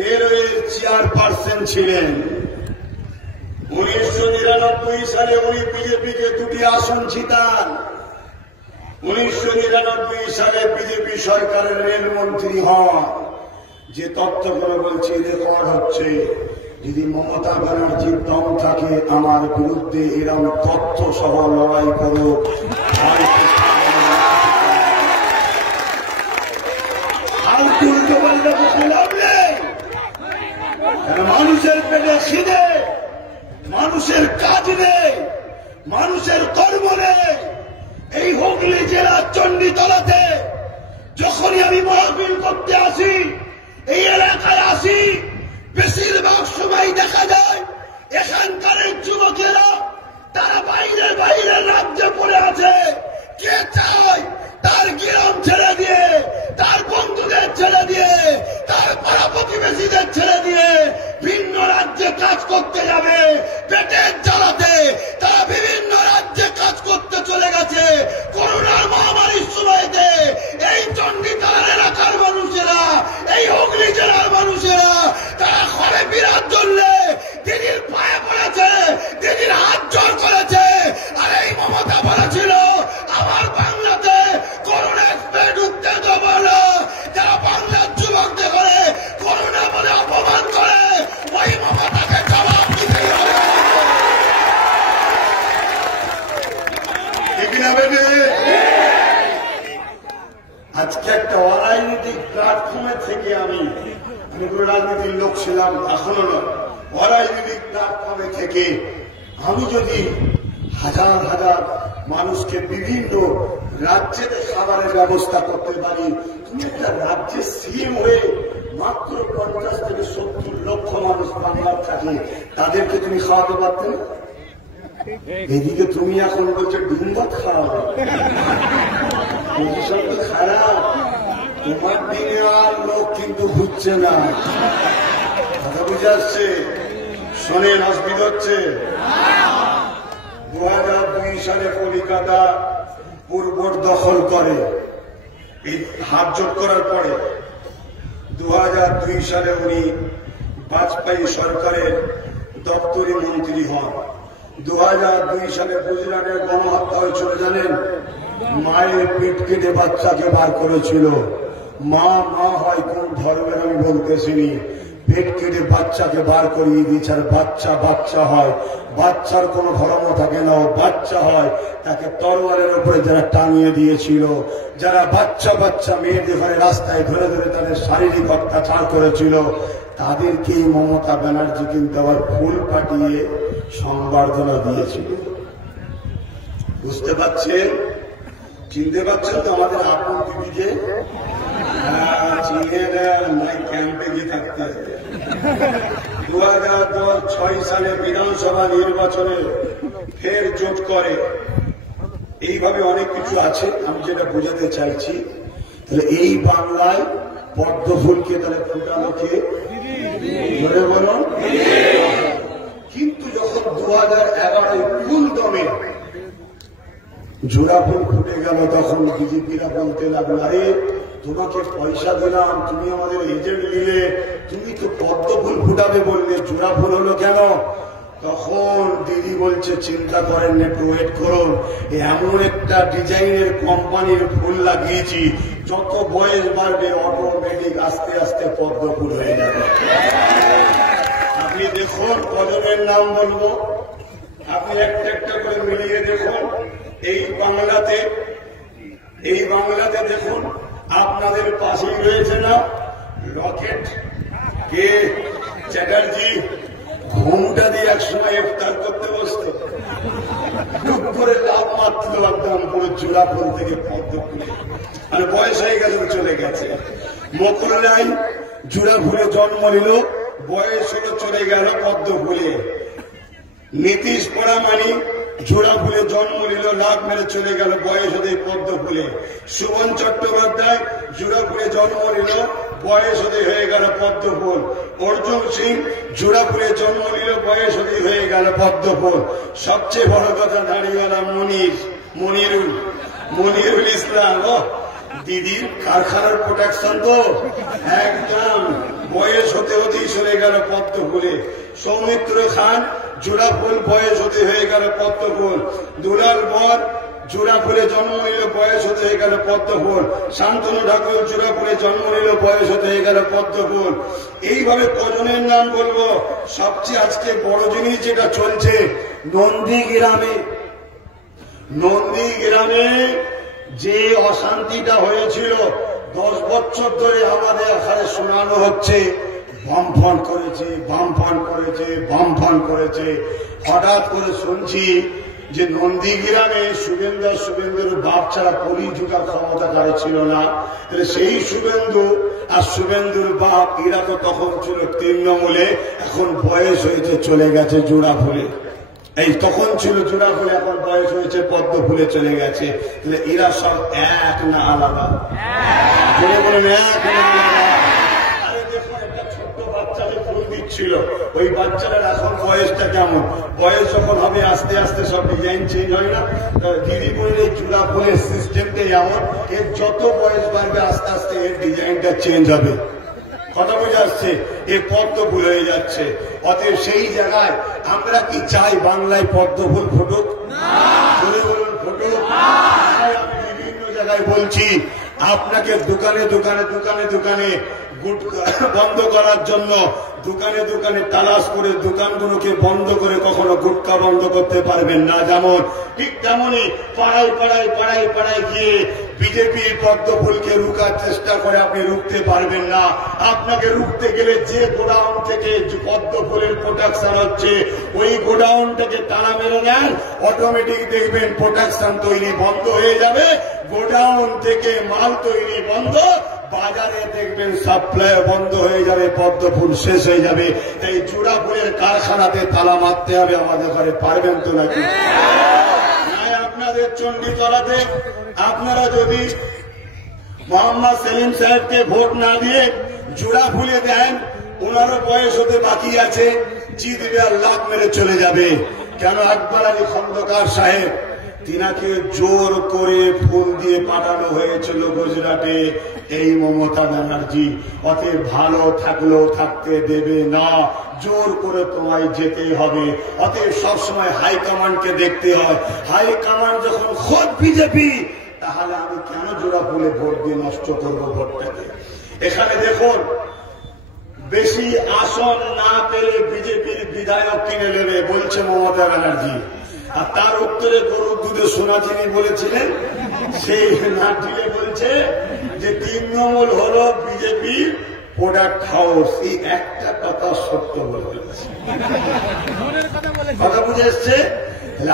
রেলওয়ের চেয়ারপারসন ছিলেন। 1999 সালে উনি বিজেপিকে 2টি আসন জিতান। 1999 সালে বিজেপি সরকারের রেলমন্ত্রী হন। যে তথ্যগুলো বলছি রেকর্ড হচ্ছে, যদি মমতা ব্যানার্জির দম থাকে আমার বিরুদ্ধে এরকম তথ্য সহ লড়াই করো। মানুষের পেটে খিদে, মানুষের কাজ নেই, মানুষের কর্ম নেই। এই হুগলি জেলার চণ্ডীতলাতে যখনই আমি মাহফিল করতে আসি, এই এলাকায় আসি, বেশিরভাগ সময় দেখা যায় এখানকার যুবকেরা তারা বাইরের রাজ্যে পড়ে আছে। কে চায় তার গ্রাম ছেড়ে দিয়ে, তার বন্ধুদের ছেড়ে দিয়ে, তার পাড়া প্রতিবেশীদের ছেড়ে দিয়ে ভিন্ন রাজ্যে কাজ করতে যাবে পেটের জ্বালাতে। তারা বিভিন্ন রাজ্যে কাজ করতে চলে গেছে। করোনার মহামারীর সময়তে এই চণ্ডীতলার এলাকার মানুষেরা, এই হুগলি জেলার মানুষেরা তারা ঘরে ফেরার জন্য দিদির পায়ে পড়েছে, দিদির হাত জোর করেছে। আর এই মমতা বলেছিল আমার বাংলাতে করোনা স্প্রেড উঠতে দেবো না। যারা বাংলার যুবকদের করে করোনা বলে অপমান করে, ওই মমতাকে জবাব দিতে হবে। আজকে একটা অরাজনৈতিক প্ল্যাটফর্মে থেকে আমি কোনো রাজনীতির লোক ছিলাম, এখনো না, অরাজনৈতিক প্ল্যাটফর্মে থেকে আমি যদি হাজার হাজার মানুষকে বিভিন্ন রাজ্যেতে খাবারের ব্যবস্থা করতে পারি, তুমি একটা রাজ্যের সিএম হয়ে মাত্র 50 থেকে 70 লক্ষ মানুষ বাংলার থাকে, তাদেরকে তুমি খাওয়াতে পারতে না? এদিকে তুমি এখন বলছো ডিম ভাত খাওয়াবে, পজিশন তো খারাপ। তোমার দিনে আর লোক কিন্তু বুঝছে না, কথা বুঝে আসছে? শোনেন, অসুবিধা হচ্ছে। 2002 সালে কলিকাতা পূর্বর দখল করে, হাত জোট করার পরে 2002 সালে উনি বাজপেয়ী সরকারের দপ্তরি মন্ত্রী হন। 2002 সালে গুজরাটের গণহত্যা হয়েছিল জানেন? মায়ের পেট কেটে বাচ্চাকে বার করেছিল। মা মা হয় কোন ধর্মের আমি বলতেছিনি, পেট কেটে বাচ্চাকে বার করিয়ে দিয়েছে। আর বাচ্চা বাচ্চা হয়, বাচ্চার কোনো ধর্ম থাকে না, বাচ্চা হয়। তাকে তরোয়ারের উপরে যারা টাঙিয়ে দিয়েছিল, যারা বাচ্চা বাচ্চা মেয়েদের ঘরে রাস্তায় ধরে ধরে তাদের শারীরিক অত্যাচার করেছিল, তাদেরকে মমতা ব্যানার্জি কিন্তু আবার ফুল পাঠিয়ে সংবর্ধনা দিয়েছিল। বুঝতে পারছেন? চিনতে পারছেন তো আমাদের আপন দিদিকে? চিনে নাই, ক্যাম্পে গিয়ে থাকতে। 2006 সালে বিধানসভা নির্বাচনে ফের জোট করে। এইভাবে অনেক কিছু আছে, আমি যেটা বোঝাতে চাইছি। তাহলে এই বাংলায় পদ্ম ফুলকে তাহলে ফুটানো কে? বলুন। কিন্তু যখন 2011 ফুল দমে জোড়া ফুল ফুটে গেল, তখন বিজেপিরা বলতে লাগলো, আরে তোমাকে পয়সা দিলাম, তুমি আমাদের এজেন্ট নিলে, তুমি তো পদ্ম ফুল ফুটাবে বললে, জোড়া ফুল হলো কেন? তখন দিদি বলছে, চিন্তা করেন, একটু ওয়েট করুন, এমন একটা ডিজাইনের কোম্পানির ফুল লাগিয়েছি, যত বয়স বাড়বে অটোমেটিক আস্তে আস্তে পদ্ম ফুল হয়ে যাবে। আপনি দেখুন, কজনের নাম বলবো, আপনি একটা একটা করে মিলিয়ে দেখুন। এই বাংলাতে দেখুন আপনাদের পাশেই রয়েছে না রকেট কে চ্যাটার্জি, ঘুমটা দিয়ে একসময় ইফতার করতে বসতো, টুক করে লাভ মাত্র একদম পুরো চূড়াফুল থেকে পদ্ম ফুলে, মানে বয়স হয়ে গেছে, চলে গেছে। মকরলাই জুড়াফুলে জন্ম নিল, বয়স হলো চলে গেল পদ্ম ফুলে। নীতিশ পরামানি জোড়া ফুলে জন্ম নিল, লাভ মেরে চলে গেল, বয়স হতে পদ্ম ফুলে। সুমন চট্টোপাধ্যায় জোড়া ফুলে জন্ম নিল, বয়স হতে হয়ে গেল পদ্ম ফুল। অর্জুন সিং জোড়া ফুলে জন্ম নিল, বয়স হতে হয়ে গেল পদ্ম ফুল। সবচেয়ে বড় কথা দাঁড়িয়েওয়ালা মনিরুল ইসলাম, দিদির কারখানার প্রোটেকশন তো একদম, বয়স হতে হতেই চলে গেল পদ্ম ফুলে। সৌমিত্র খান জোড়া ফুল, বয়স হতে হয়ে গেল পদ্ম ফুল। দুলাল বর জোড়া ফুলে জন্ম নিল, বয়স হতে হয়ে গেল পদ্ম ফুল। শান্তনু ঠাকুর জোড়া ফুলে জন্ম নিল, বয়স হতে হয়ে গেল পদ্ম ফুল। এইভাবে কজনের নাম বলবো। সবচেয়ে আজকে বড় জিনিস যেটা চলছে নন্দীগ্রামে যে অশান্তিটা হয়েছিল 10 বছর ধরে আমাদের এখানে শোনানো হচ্ছে, বামফান করেছে। হঠাৎ করে শুনছি যে নন্দীগ্রামে শুভেন্দুর বাপ ছাড়া পরিযুগা ক্ষমতা কারো ছিল না। তাহলে সেই শুভেন্দু আর শুভেন্দুর বাপ এরা তো তখন ছিল তৃণমূলে, এখন বয়স হয়েছে চলে গেছে জোড়া ফুলে। এই তখন ছিল জোড়া ফুলে, এখন বয়স হয়েছে পদ্ম ফুলে চলে গেছে। তাহলে এরা সব এক না আলাদা? বলেন এক না আলাদা? আরে দেখুন, একটা ছোট্ট বাচ্চাকে ফুল দিচ্ছিল, ওই বাচ্চাটার এখন বয়সটা কেমন? বয়স যখন হবে আস্তে আস্তে সব ডিজাইন চেঞ্জ হয় না? দিদি বললে জোড়া ফুলের সিস্টেমটাই এমন, এর যত বয়স বাড়বে আস্তে আস্তে এর ডিজাইনটা চেঞ্জ হবে। কথা বোঝা যাচ্ছে? এ পদ্ম ফুল হয়ে যাচ্ছে। অতএব সেই জায়গায় আমরা কি চাই বাংলায় পদ্ম ফুল ফুটুক? বলুন ফুটুক। আমি বিভিন্ন জায়গায় বলছি, আপনাকে দোকানে গুটখা বন্ধ করার জন্য দোকানে তালাশ করে দোকানগুলোকে বন্ধ করে কখনো গুটখা বন্ধ করতে পারবেন না। যেমন ঠিক তেমনই পাড়ায় গিয়ে বিজেপির পদ্ম ফুলকে রুখার চেষ্টা করে আপনি রুখতে পারবেন না। আপনাকে রুখতে গেলে যে গোডাউন থেকে পদ্ম ফুলের প্রোডাকশন হচ্ছে, ওই গোডাউনটাকে তালা মেরে দেন, অটোমেটিক দেখবেন প্রোডাকশন তৈরি বন্ধ হয়ে যাবে। গোডাউন থেকে মাল তৈরি বন্ধ, বাজারে দেখবেন সাপ্লাই বন্ধ হয়ে যাবে, পদ্ম ফুল শেষ হয়ে যাবে। তাই জোড়া ফুলের কারখানাতে তালা মারতে হবে আমাদের ঘরে। পারবেন তো নাকি? আপনাদের চণ্ডীতলাতে আপনারা যদি মোহাম্মদ সেলিম সাহেবকে ভোট না দিয়ে জোড়া ফুলে দেন, ওনারও বয়স হতে বাকি আছে, জিতবে আর লাভ মেরে চলে যাবে। কেন? আকবর আলী খন্দকার সাহেব, তিনাকে জোর করে ফুল দিয়ে পাঠানো হয়েছিল গুজরাটে এই মমতা ব্যানার্জি। অতএব ভালো থাকলেও থাকতে দেবে না, জোর করে তোমায় যেতে হবে। অতএব সবসময় হাইকমান্ডকে দেখতে হয়। হাইকমান্ড যখন খোদ বিজেপি, তাহলে আমি কেন জোড়া ফুলে ভোট দিয়ে নষ্ট করবো ভোটটাকে? এখানে দেখুন, বেশি আসন না পেলে বিজেপির বিধায়ক কিনে নেবে বলছে মমতা ব্যানার্জি। আর তার উত্তরে গরুর দুধে সোনা চিনি বলেছিলেন, সেই না দিলে বলছে যে তৃণমূল হলো বিজেপির প্রোডাক্ট হাউস। এই একটা কথা সত্য বলেছে। কথা বুঝে এসছে?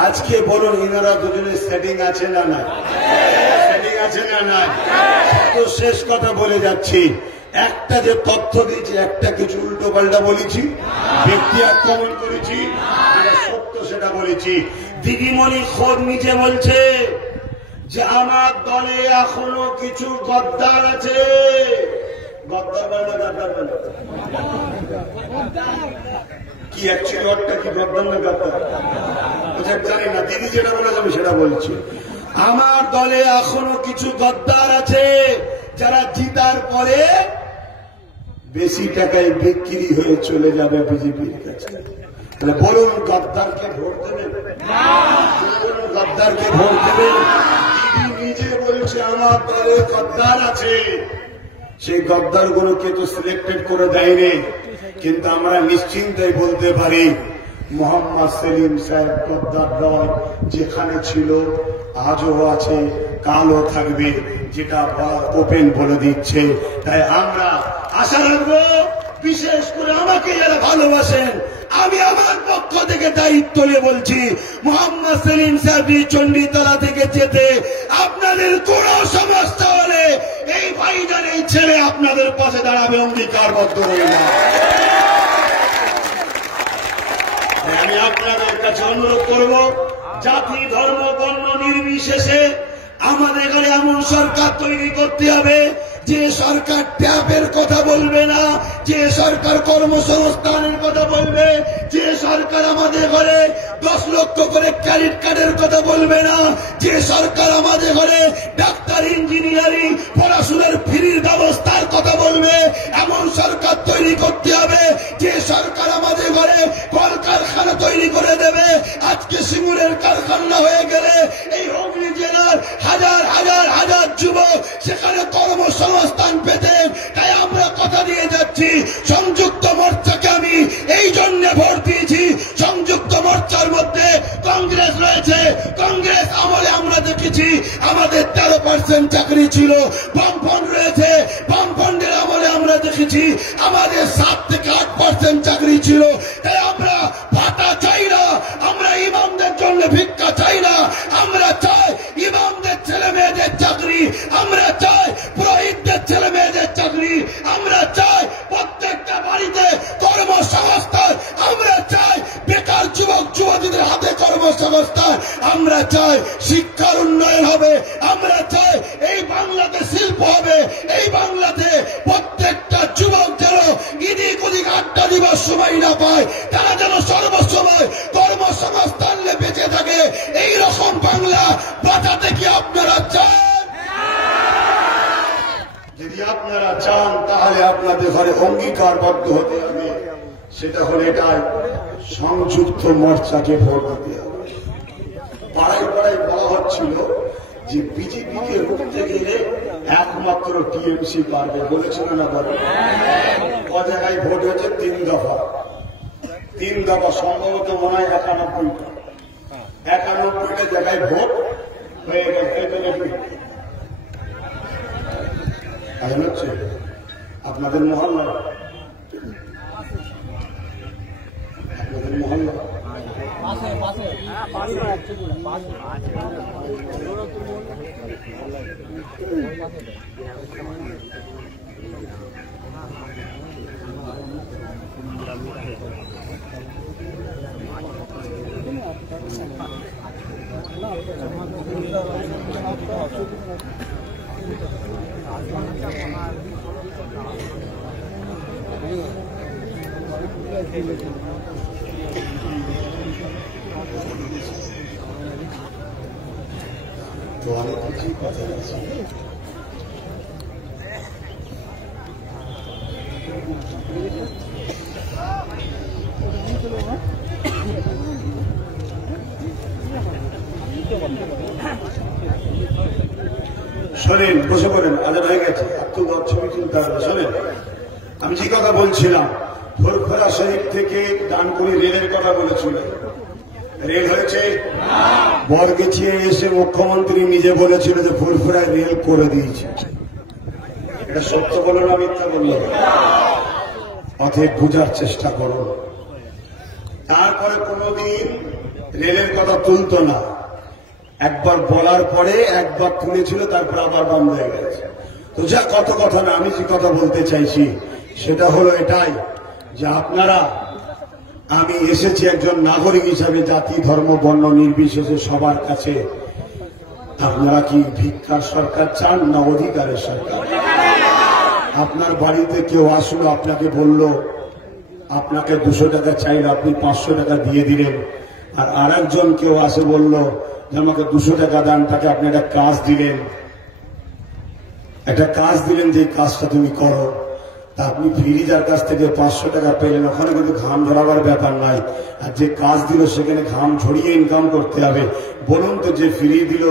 আজকে বলুন, ইনারা দুজনের সেটিং আছে না না? সেটিং আছে না না? তো শেষ কথা বলে যাচ্ছি, একটা যে তথ্য দিয়েছি, একটা কিছু উল্টো পাল্টা বলেছি, ব্যক্তি আক্রমণ করেছি, সত্য সেটা বলেছি। দিদিমণি খোদ নিচে বলছে যে আমার দলে এখনো কিছু গদ্দার আছে। গদ্দার বলে গদ্দার বলে কি অ্যাকচুয়ালি ওটা কি গদ্দার না গদ্দার জানি না। দিদি যেটা বলেছে আমি সেটা বলছি। আমার দলে এখনো কিছু গদ্দার আছে যারা জিতার পরে বেশি টাকায় বিক্রি হয়ে চলে যাবে বিজেপির কাছে। তাহলে বলুন, গদ্দারকে ভোট দেবেন? গদ্দারকে ভোট দেবেন? দিদি নিজে বলছে আমার দলে গদ্দার আছে। সেই গদ্দার গুলোকে তো সিলেক্টেড করে দেয়নি, কিন্তু আমরা নিশ্চিন্তায় বলতে পারি মোহাম্মদ সেলিম সাহেব গদ্দার দল যেখানে ছিল আজও আছে, কালও থাকবে, যেটা ওপেন বলে দিচ্ছে। তাই আমরা আশা রাখবো, বিশেষ করে আমাকে যারা ভালোবাসেন, আমি আমার পক্ষ থেকে দায়িত্ব নিয়ে বলছি, মোহাম্মদ সেলিম সাহেব চণ্ডীতলা থেকে যেতে আপনাদের কোন সমস্যা হলে এই ভাইজান, এই ছেলে আপনাদের পাশে দাঁড়াবে, অঙ্গীকারবদ্ধ রইলাম। আমি আপনাদের কাছে অনুরোধ করব, জাতি ধর্ম বর্ণ নির্বিশেষে আমাদের এখানে এমন সরকার তৈরি করতে হবে যে সরকার ট্যাপের কথা বলবে না, যে সরকার কর্মসংস্থানের কথা বলবে, যে সরকার আমাদের ঘরে 10 লক্ষ করে ক্রেডিট কার্ডের কথা বলবে না, যে সরকার আমাদের ঘরে ডাক্তার ইঞ্জিনিয়ারিং পড়াশোনার ফ্রির ব্যবস্থার কথা বলবে, এমন সরকার তৈরি করতে হবে যে সরকার আমাদের ঘরে কলকারখানা তৈরি করে দেবে। আজকে সিঙ্গুরের কারখানা হয়ে গেলে এই হুগলি জেলার হাজার হাজার হাজার যুবক সেখানে কর্মসংস্থান পেতেন। তাই আমরা কথা দিয়ে যাচ্ছি, সংযুক্ত মোর্চাকে আমি এই জন্য ভোট দিয়েছি, সংযুক্ত মোর্চার মধ্যে কংগ্রেস রয়েছে। কংগ্রেস আমলে আমরা দেখেছি আমাদের 13% চাকরি ছিল, বামফ্রন্ট রয়েছে, বামফ্রন্টের আমলে আমরা দেখেছি আমাদের 7 থেকে 8% চাকরি ছিল। তাই আমরা ভাতা চাই না, আমরা ইমামদের জন্য ভিক্ষা চাই না, আমরা চাই ইমামদের ছেলে মেয়েদের চাকরি, আমরা চাই পুরোহিতদের ছেলে মেয়েদের চাকরি, আমরা চাই প্রত্যেকটা বাড়িতে কর্মসংস্থান, আমরা চাই বেকার যুবক যুবতীদের হাতে কর্মসংস্থান, আমরা চাই শিক্ষার উন্নয়ন হবে, আমরা চাই এই বাংলাতে শিল্প হবে, এই বাংলাতে প্রত্যেকটা যুবক যেন ইদিক ওদিক আড্ডা দিবার সময় না পায়, তারা যেন সর্বসময় কর্মসংস্থান নিয়ে বেঁচে থাকে। এইরকম বাংলা বাঁচাতে কি আপনারা চান? যদি আপনারা চান তাহলে আপনাদের ঘরে অঙ্গীকারবদ্ধ হতে হবে, সেটা হলে এটাই সংযুক্ত মোর্চাকে ভোট দিতে হবে। পাড়ায় পাড়ায় বলা হচ্ছিল যে বিজেপিকে রুখতে গেলে একমাত্র টিএমসি পারবে, বলেছিল না? বলে ক জায়গায় ভোট হয়েছে 3 দফা, 3 দফা সম্ভবত মনে হয় 91টা জায়গায় ভোট হয়ে গেছে। হচ্ছে আপনাদের মহল্লা, আপনাদের মহল্লা তো অনেক কিছুই কথা আছে। শোনেন, বসে পড়েন, আজান হয়ে গেছে, ছবি তুলতে হবে। শোনেন, আমি যে কথা বলছিলাম, ফুরফুরা শরীফ থেকে ডানকুনি রেলের কথা বলেছিল, রেল হয়েছে? বরগেছিয়ে এসে মুখ্যমন্ত্রী নিজে বলেছিল যে ফুরফুরায় রেল করে দিয়েছে। এটা সত্য বলো না মিথ্যা বললো? অতএব বুঝার চেষ্টা করো। তারপরে কোনদিন রেলের কথা তুলতো না, একবার বলার পরে একবার তুলেছিল, তারপর আবার বন্ধ হয়ে গেছে। তো যা কত কথা না, আমি যে কথা বলতে চাইছি সেটা হলো এটাই যে আপনারা, আমি এসেছি একজন নাগরিক হিসাবে, জাতি ধর্ম বর্ণ নির্বিশেষে সবার কাছে। আপনারা কি ভিক্ষার সরকার চান না অধিকারের সরকার? আপনার বাড়িতে কেউ আসলো, আপনাকে বলল, আপনাকে 200 টাকা চাইলে আপনি 500 টাকা দিয়ে দিলেন, আর আরেকজন কেউ আসে বলল যে আমাকে 200 টাকা দেন, তাকে আপনি একটা কাজ দিলেন, যে কাজটা তুমি করো। তা আপনি ফিরিজার কাছ থেকে 500 টাকা পেলেন, ওখানে কিন্তু ঘাম ঝরাবার ব্যাপার নাই, আর যে কাজ দিল সেখানে ঘাম ঝরিয়ে ইনকাম করতে হবে। বলুন তো, যে ফিরিয়ে দিল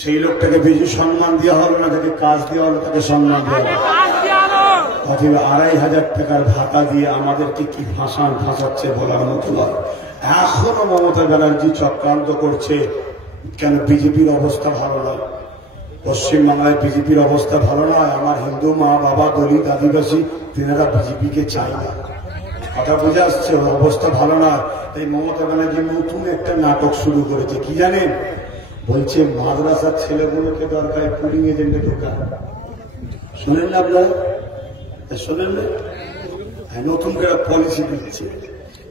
সেই লোকটাকে বেশি সম্মান দেওয়া হলো না যাকে কাজ দেওয়া হলো তাকে সম্মান দেওয়া হলো? অথবা 2500 টাকার ভাতা দিয়ে আমাদেরকে কি ফাঁসাচ্ছে বলার মতো নয়। এখনো মমতা ব্যানার্জি চক্রান্ত করছে। কেন বিজেপির অবস্থা ভালো নয়? পশ্চিমবাংলায় বিজেপির অবস্থা ভালো নয়। আমার হিন্দু মা বাবা, দলিত, আদিবাসী তিনারা বিজেপিকে চায় না। কথা বুঝে আসছে? অবস্থা ভালো নয়। তাই মমতা ব্যানার্জি নতুন একটা নাটক শুরু করেছে। কি জানেন? বলছে মাদ্রাসার ছেলেগুলোকে দরকার পুলিং এজেন্টে ঢোকা। শুনেন না আপনারা? শোনেন না? নতুন করে পলিসি দিচ্ছে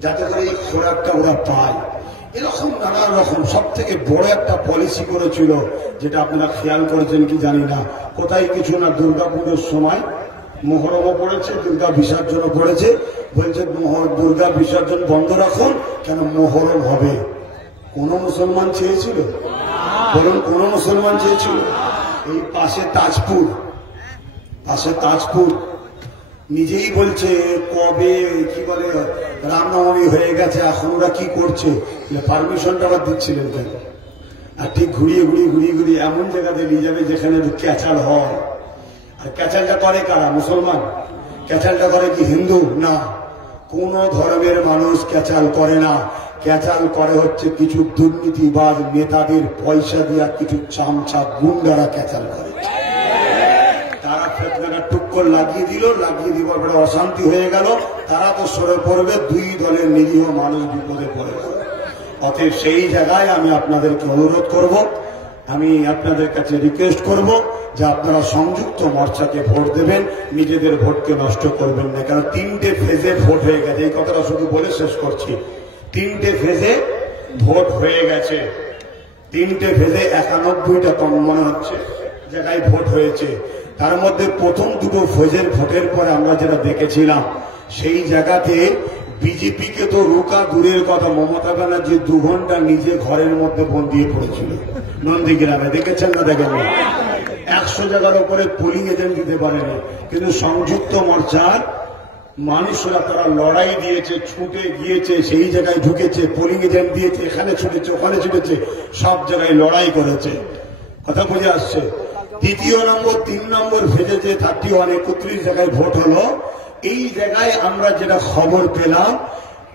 যাতে করে এই খোরাকটা ওরা পায়। এরকম নানা রকম সব থেকে বড় একটা পলিসি করেছিল, যেটা আপনারা খেয়াল করেছেন কি জানি না। কোথায় কিছু না, দুর্গাপুজোর সময় মোহরমও পড়েছে, দুর্গা বিসর্জনও পড়েছে। বলছে দুর্গা বিসর্জন বন্ধ রাখুন, কেন মোহরম হবে। কোন মুসলমান চেয়েছিল? বলুন, কোন মুসলমান চেয়েছিল? এই পাশে তাজপুর নিজেই বলছে কবে কি বলে রামনবমী হয়ে গেছে, এখন ওরা কি করছে? পারমিশনটা আবার দিচ্ছিলেন কেন? আর ঠিক ঘুরিয়ে এমন জায়গাতে নিয়ে যাবে যেখানে ক্যাচাল হয়। আর ক্যাচালটা করে কারা? মুসলমান। ক্যাচালটা করে কি হিন্দু? না, কোন ধর্মের মানুষ ক্যাচাল করে না। ক্যাচাল করে হচ্ছে কিছু দুর্নীতিবাজ নেতাদের পয়সা দিয়া কিছু চামচা গুন্ডারা ক্যাচাল করে। তারা ফেতনাটা টুক্কর লাগিয়ে দিবার পরে অশান্তি হয়ে গেল। তারা তো সরে পড়বে, দুই দলের নিরীহ মানুষ বিপদে পড়ে গেল। অতএব সেই জায়গায় আমি আপনাদেরকে অনুরোধ করব, আমি আপনাদের কাছে রিকোয়েস্ট করব যে আপনারা সংযুক্ত মোর্চাকে ভোট দেবেন, নিজেদের ভোটকে নষ্ট করবেন না। কারণ 3টে ফেজে ভোট হয়ে গেছে। এই কথাটা শুধু বলে শেষ করছি। 3টে ফেজে ভোট হয়ে গেছে। 3টে ফেজে 91টা কম মনে হচ্ছে জায়গায় ভোট হয়েছে। তার মধ্যে প্রথম 2টো ফেজের ভোটের পরে আমরা যেটা দেখেছিলাম, সেই জায়গাতে বিজেপিকে তো রোকা দূরের কথা, মমতা ব্যানার্জি 2 ঘন্টা নিজে ঘরের মধ্যে বন্দিয়ে পড়েছিল নন্দীগ্রামে। দেখেছেন না? দেখেন। 100 জায়গার উপরে পোলিং এজেন্ট দিতে পারেনি। কিন্তু সংযুক্ত মোর্চার মানুষরা তারা লড়াই দিয়েছে, ছুটে গিয়েছে, সেই জায়গায় ঢুকেছে, পোলিং এজেন্ট দিয়েছে, এখানে ছুটেছে, ওখানে ছুটেছে, সব জায়গায় লড়াই করেছে। কথা বুঝে আসছে? 3 নম্বর 3 নম্বর ফেজেছে 31 জায়গায় ভোট হলো। এই জায়গায় আমরা যেটা খবর পেলাম,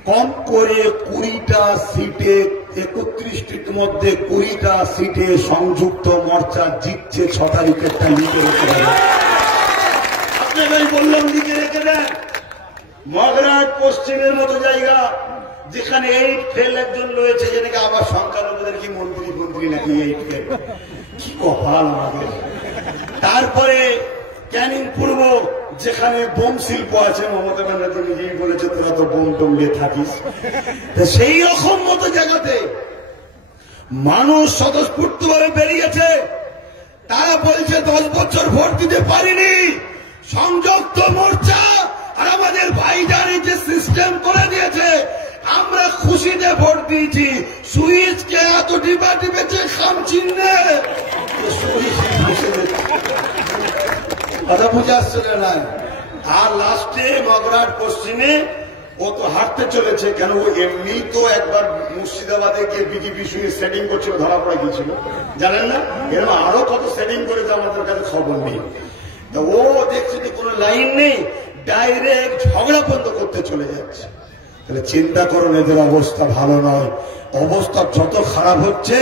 কম করে 20টা সিটে, 31টির মধ্যে 20টা সিটে সংযুক্ত মোর্চা জিতছে। 6 তারিখেরটা লিখে রেখে দেন। আপনারাই বললাম লিখে রেখে দেন। মগরাট পশ্চিমের মতো জায়গা যেখানে 8 ফেল একজন রয়েছে, যে নাকি আবার সংখ্যালঘুদের কি মন্ত্রী নাকি 8 ফেল। কি কপাল আমাদের। তারপরে ক্যানিং পূর্ব, যেখানে বোম শিল্প আছে, মমতা ব্যানার্জি নিজেই বলেছে তোরা তো বোম টোম নিয়ে থাকিস। সেই রকম মতো জায়গাতে মানুষ স্বতঃস্ফূর্তভাবে বেরিয়েছে। তারা বলছে 10 বছর ভোট দিতে পারিনি, সংযুক্ত মোর্চা আর আমাদের ভাইজানি যে সিস্টেম করে দিয়েছে, আমরা খুশিতে ভোট দিয়েছি। সুইচকে এত ডিবা টিপেছে খাম চিহ্নে। কথা বুঝে আসছে না? আর লাস্টে মগরাট পশ্চিমে ও তো হাঁটতে চলেছে। কেন? ও এমনি তো একবার মুর্শিদাবাদে গিয়ে বিজেপি সঙ্গে সেটিং করছিল, ধরা পড়ে গিয়েছিল, জানেন না? এরকম আরো কত সেটিং করেছে আমাদের কাছে খবর নেই। তা ও দেখছে যে কোনো লাইন নেই, ডাইরেক্ট ঝগড়া বন্ধ করতে চলে যাচ্ছে। তাহলে চিন্তা করুন, এদের অবস্থা ভালো নয়। অবস্থা যত খারাপ হচ্ছে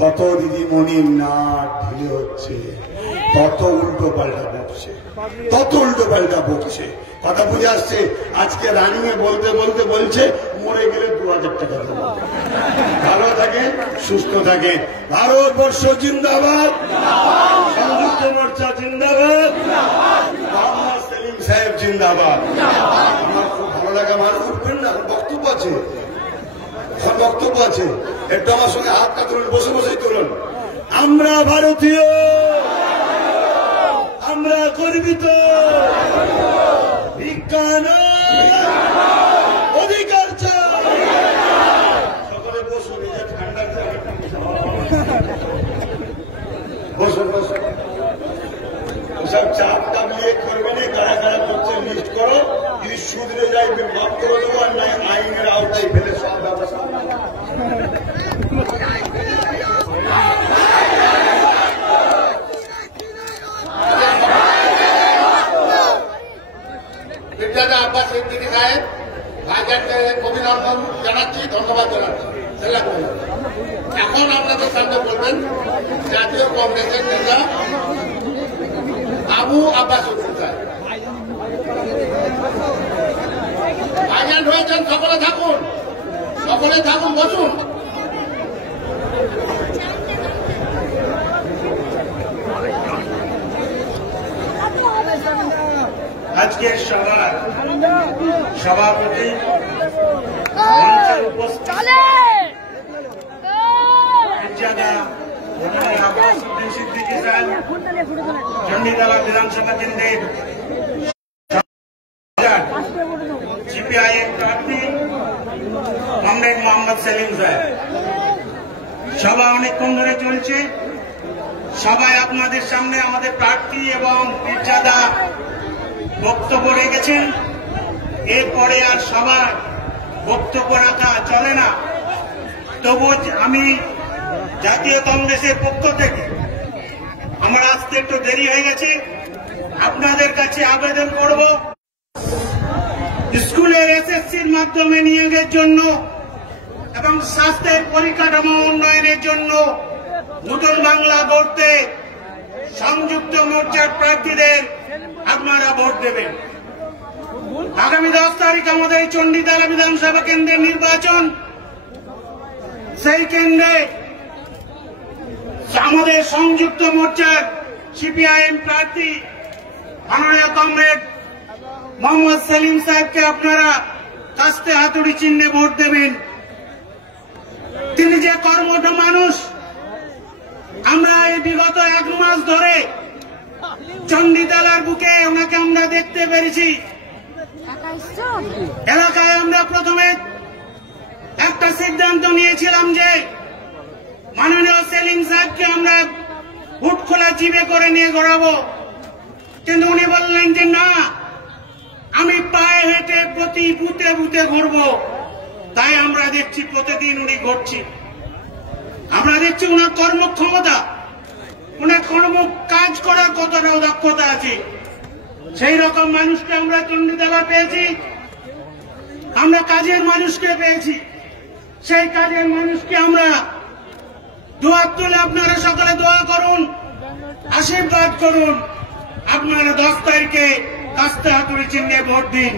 তত দিদিমণির নাক ঢিলে হচ্ছে, তত উল্টো পাল্টা বকছে। কথা বুঝে আসছে? আজকে রানিং এ বলতে বলছে মরে গেলে 2000 টাকা দেবো। ভালো থাকে, সুস্থ থাকে। ভারতবর্ষ জিন্দাবাদ, সংযুক্ত মোর্চা জিন্দাবাদ, মোহাম্মদ সেলিম সাহেব জিন্দাবাদ। আমার খুব ভালো লাগা। মানুষ উঠবেন না, বক্তব্য আছে, একটু আমার সঙ্গে হাতটা তুলুন, বসেই তুলুন। আমরা ভারতীয়, আমরা গর্বিত। বিজ্ঞান অধিকার চাই। সকলে বসুন, ঠান্ডা বসুন। সব চাপ নিয়ে করবে না, কারা করছে লিস্ট করো। যদি শুধরে যায় মাফ করে দেবো, আর নাই আইনের আওতায় ফেলে সব ব্যবস্থা। আব্বাস সিদ্দিকী সাহেব ভাইজানকে অভিনন্দন জানাচ্ছি, ধন্যবাদ জানাচ্ছি। এখন আপনাদের সামনে বলবেন জাতীয় কংগ্রেসের নেতা আবু আব্বাস উদ্দিন সাহেব। ভাইজান হয়েছেন, সকলে থাকুন, বসুন। আজকের সভার সভাপতি সিদ্দিকী সাহেব, চণ্ডীতলা বিধানসভা কেন্দ্রের সিপিআইএম প্রার্থী কমরেড মোহাম্মদ সেলিম সাহেব। সভা অনেকক্ষণ ধরে চলছে। সবাই আপনাদের সামনে আমাদের প্রার্থী এবং পীরজাদা বক্তব্য রেখেছেন। এরপরে আর সবার বক্তব্য রাখা চলে না। তবু আমি জাতীয় কংগ্রেসের পক্ষ থেকে, আমার আসতে একটু দেরি হয়ে গেছে, আপনাদের কাছে আবেদন করব, স্কুলের এসএসসির মাধ্যমে নিয়োগের জন্য এবং স্বাস্থ্যের পরিকাঠামো উন্নয়নের জন্য নতুন বাংলা গড়তে সংযুক্ত মোর্চার প্রার্থীদের আপনারা ভোট দেবেন। আগামী 10 তারিখ আমাদের চণ্ডীতলা বিধানসভা কেন্দ্রের নির্বাচন। সেই কেন্দ্রে আমাদের সংযুক্ত মোর্চার সিপিআইএম প্রার্থী মাননীয় কমরেড মোহাম্মদ সেলিম সাহেবকে আপনারা কাস্তে হাতুড়ি চিহ্নে ভোট দেবেন। তিনি যে কর্মঠ মানুষ, আমরা এই বিগত 1 মাস ধরে চণ্ডীতলার বুকে ওনাকে আমরা দেখতে পেরেছি। এলাকায় আমরা প্রথমে একটা সিদ্ধান্ত নিয়েছিলাম যে মাননীয় সেলিম সাহেবকে আমরা বুট খোলা জিপে করে নিয়ে ঘোরাবো, কিন্তু উনি বললেন যে না, আমি পায়ে হেঁটে প্রতি বুথে বুথে ঘুরবো। তাই আমরা দেখছি প্রতিদিন উনি ঘুরছি। আমরা দেখছি ওনার কর্মক্ষমতা, ওনার কাজ করার কতটা দক্ষতা আছে। সেই রকম মানুষকে আমরা চণ্ডীতলা পেয়েছি, আমরা কাজের মানুষকে পেয়েছি। সেই কাজের মানুষকে আমরা দুয়ার তুলে আপনারা সকলে দোয়া করুন, আশীর্বাদ করুন। আপনারা 10 তারিখে কাস্তে হাতুড়ি চিহ্নে ভোট দিন।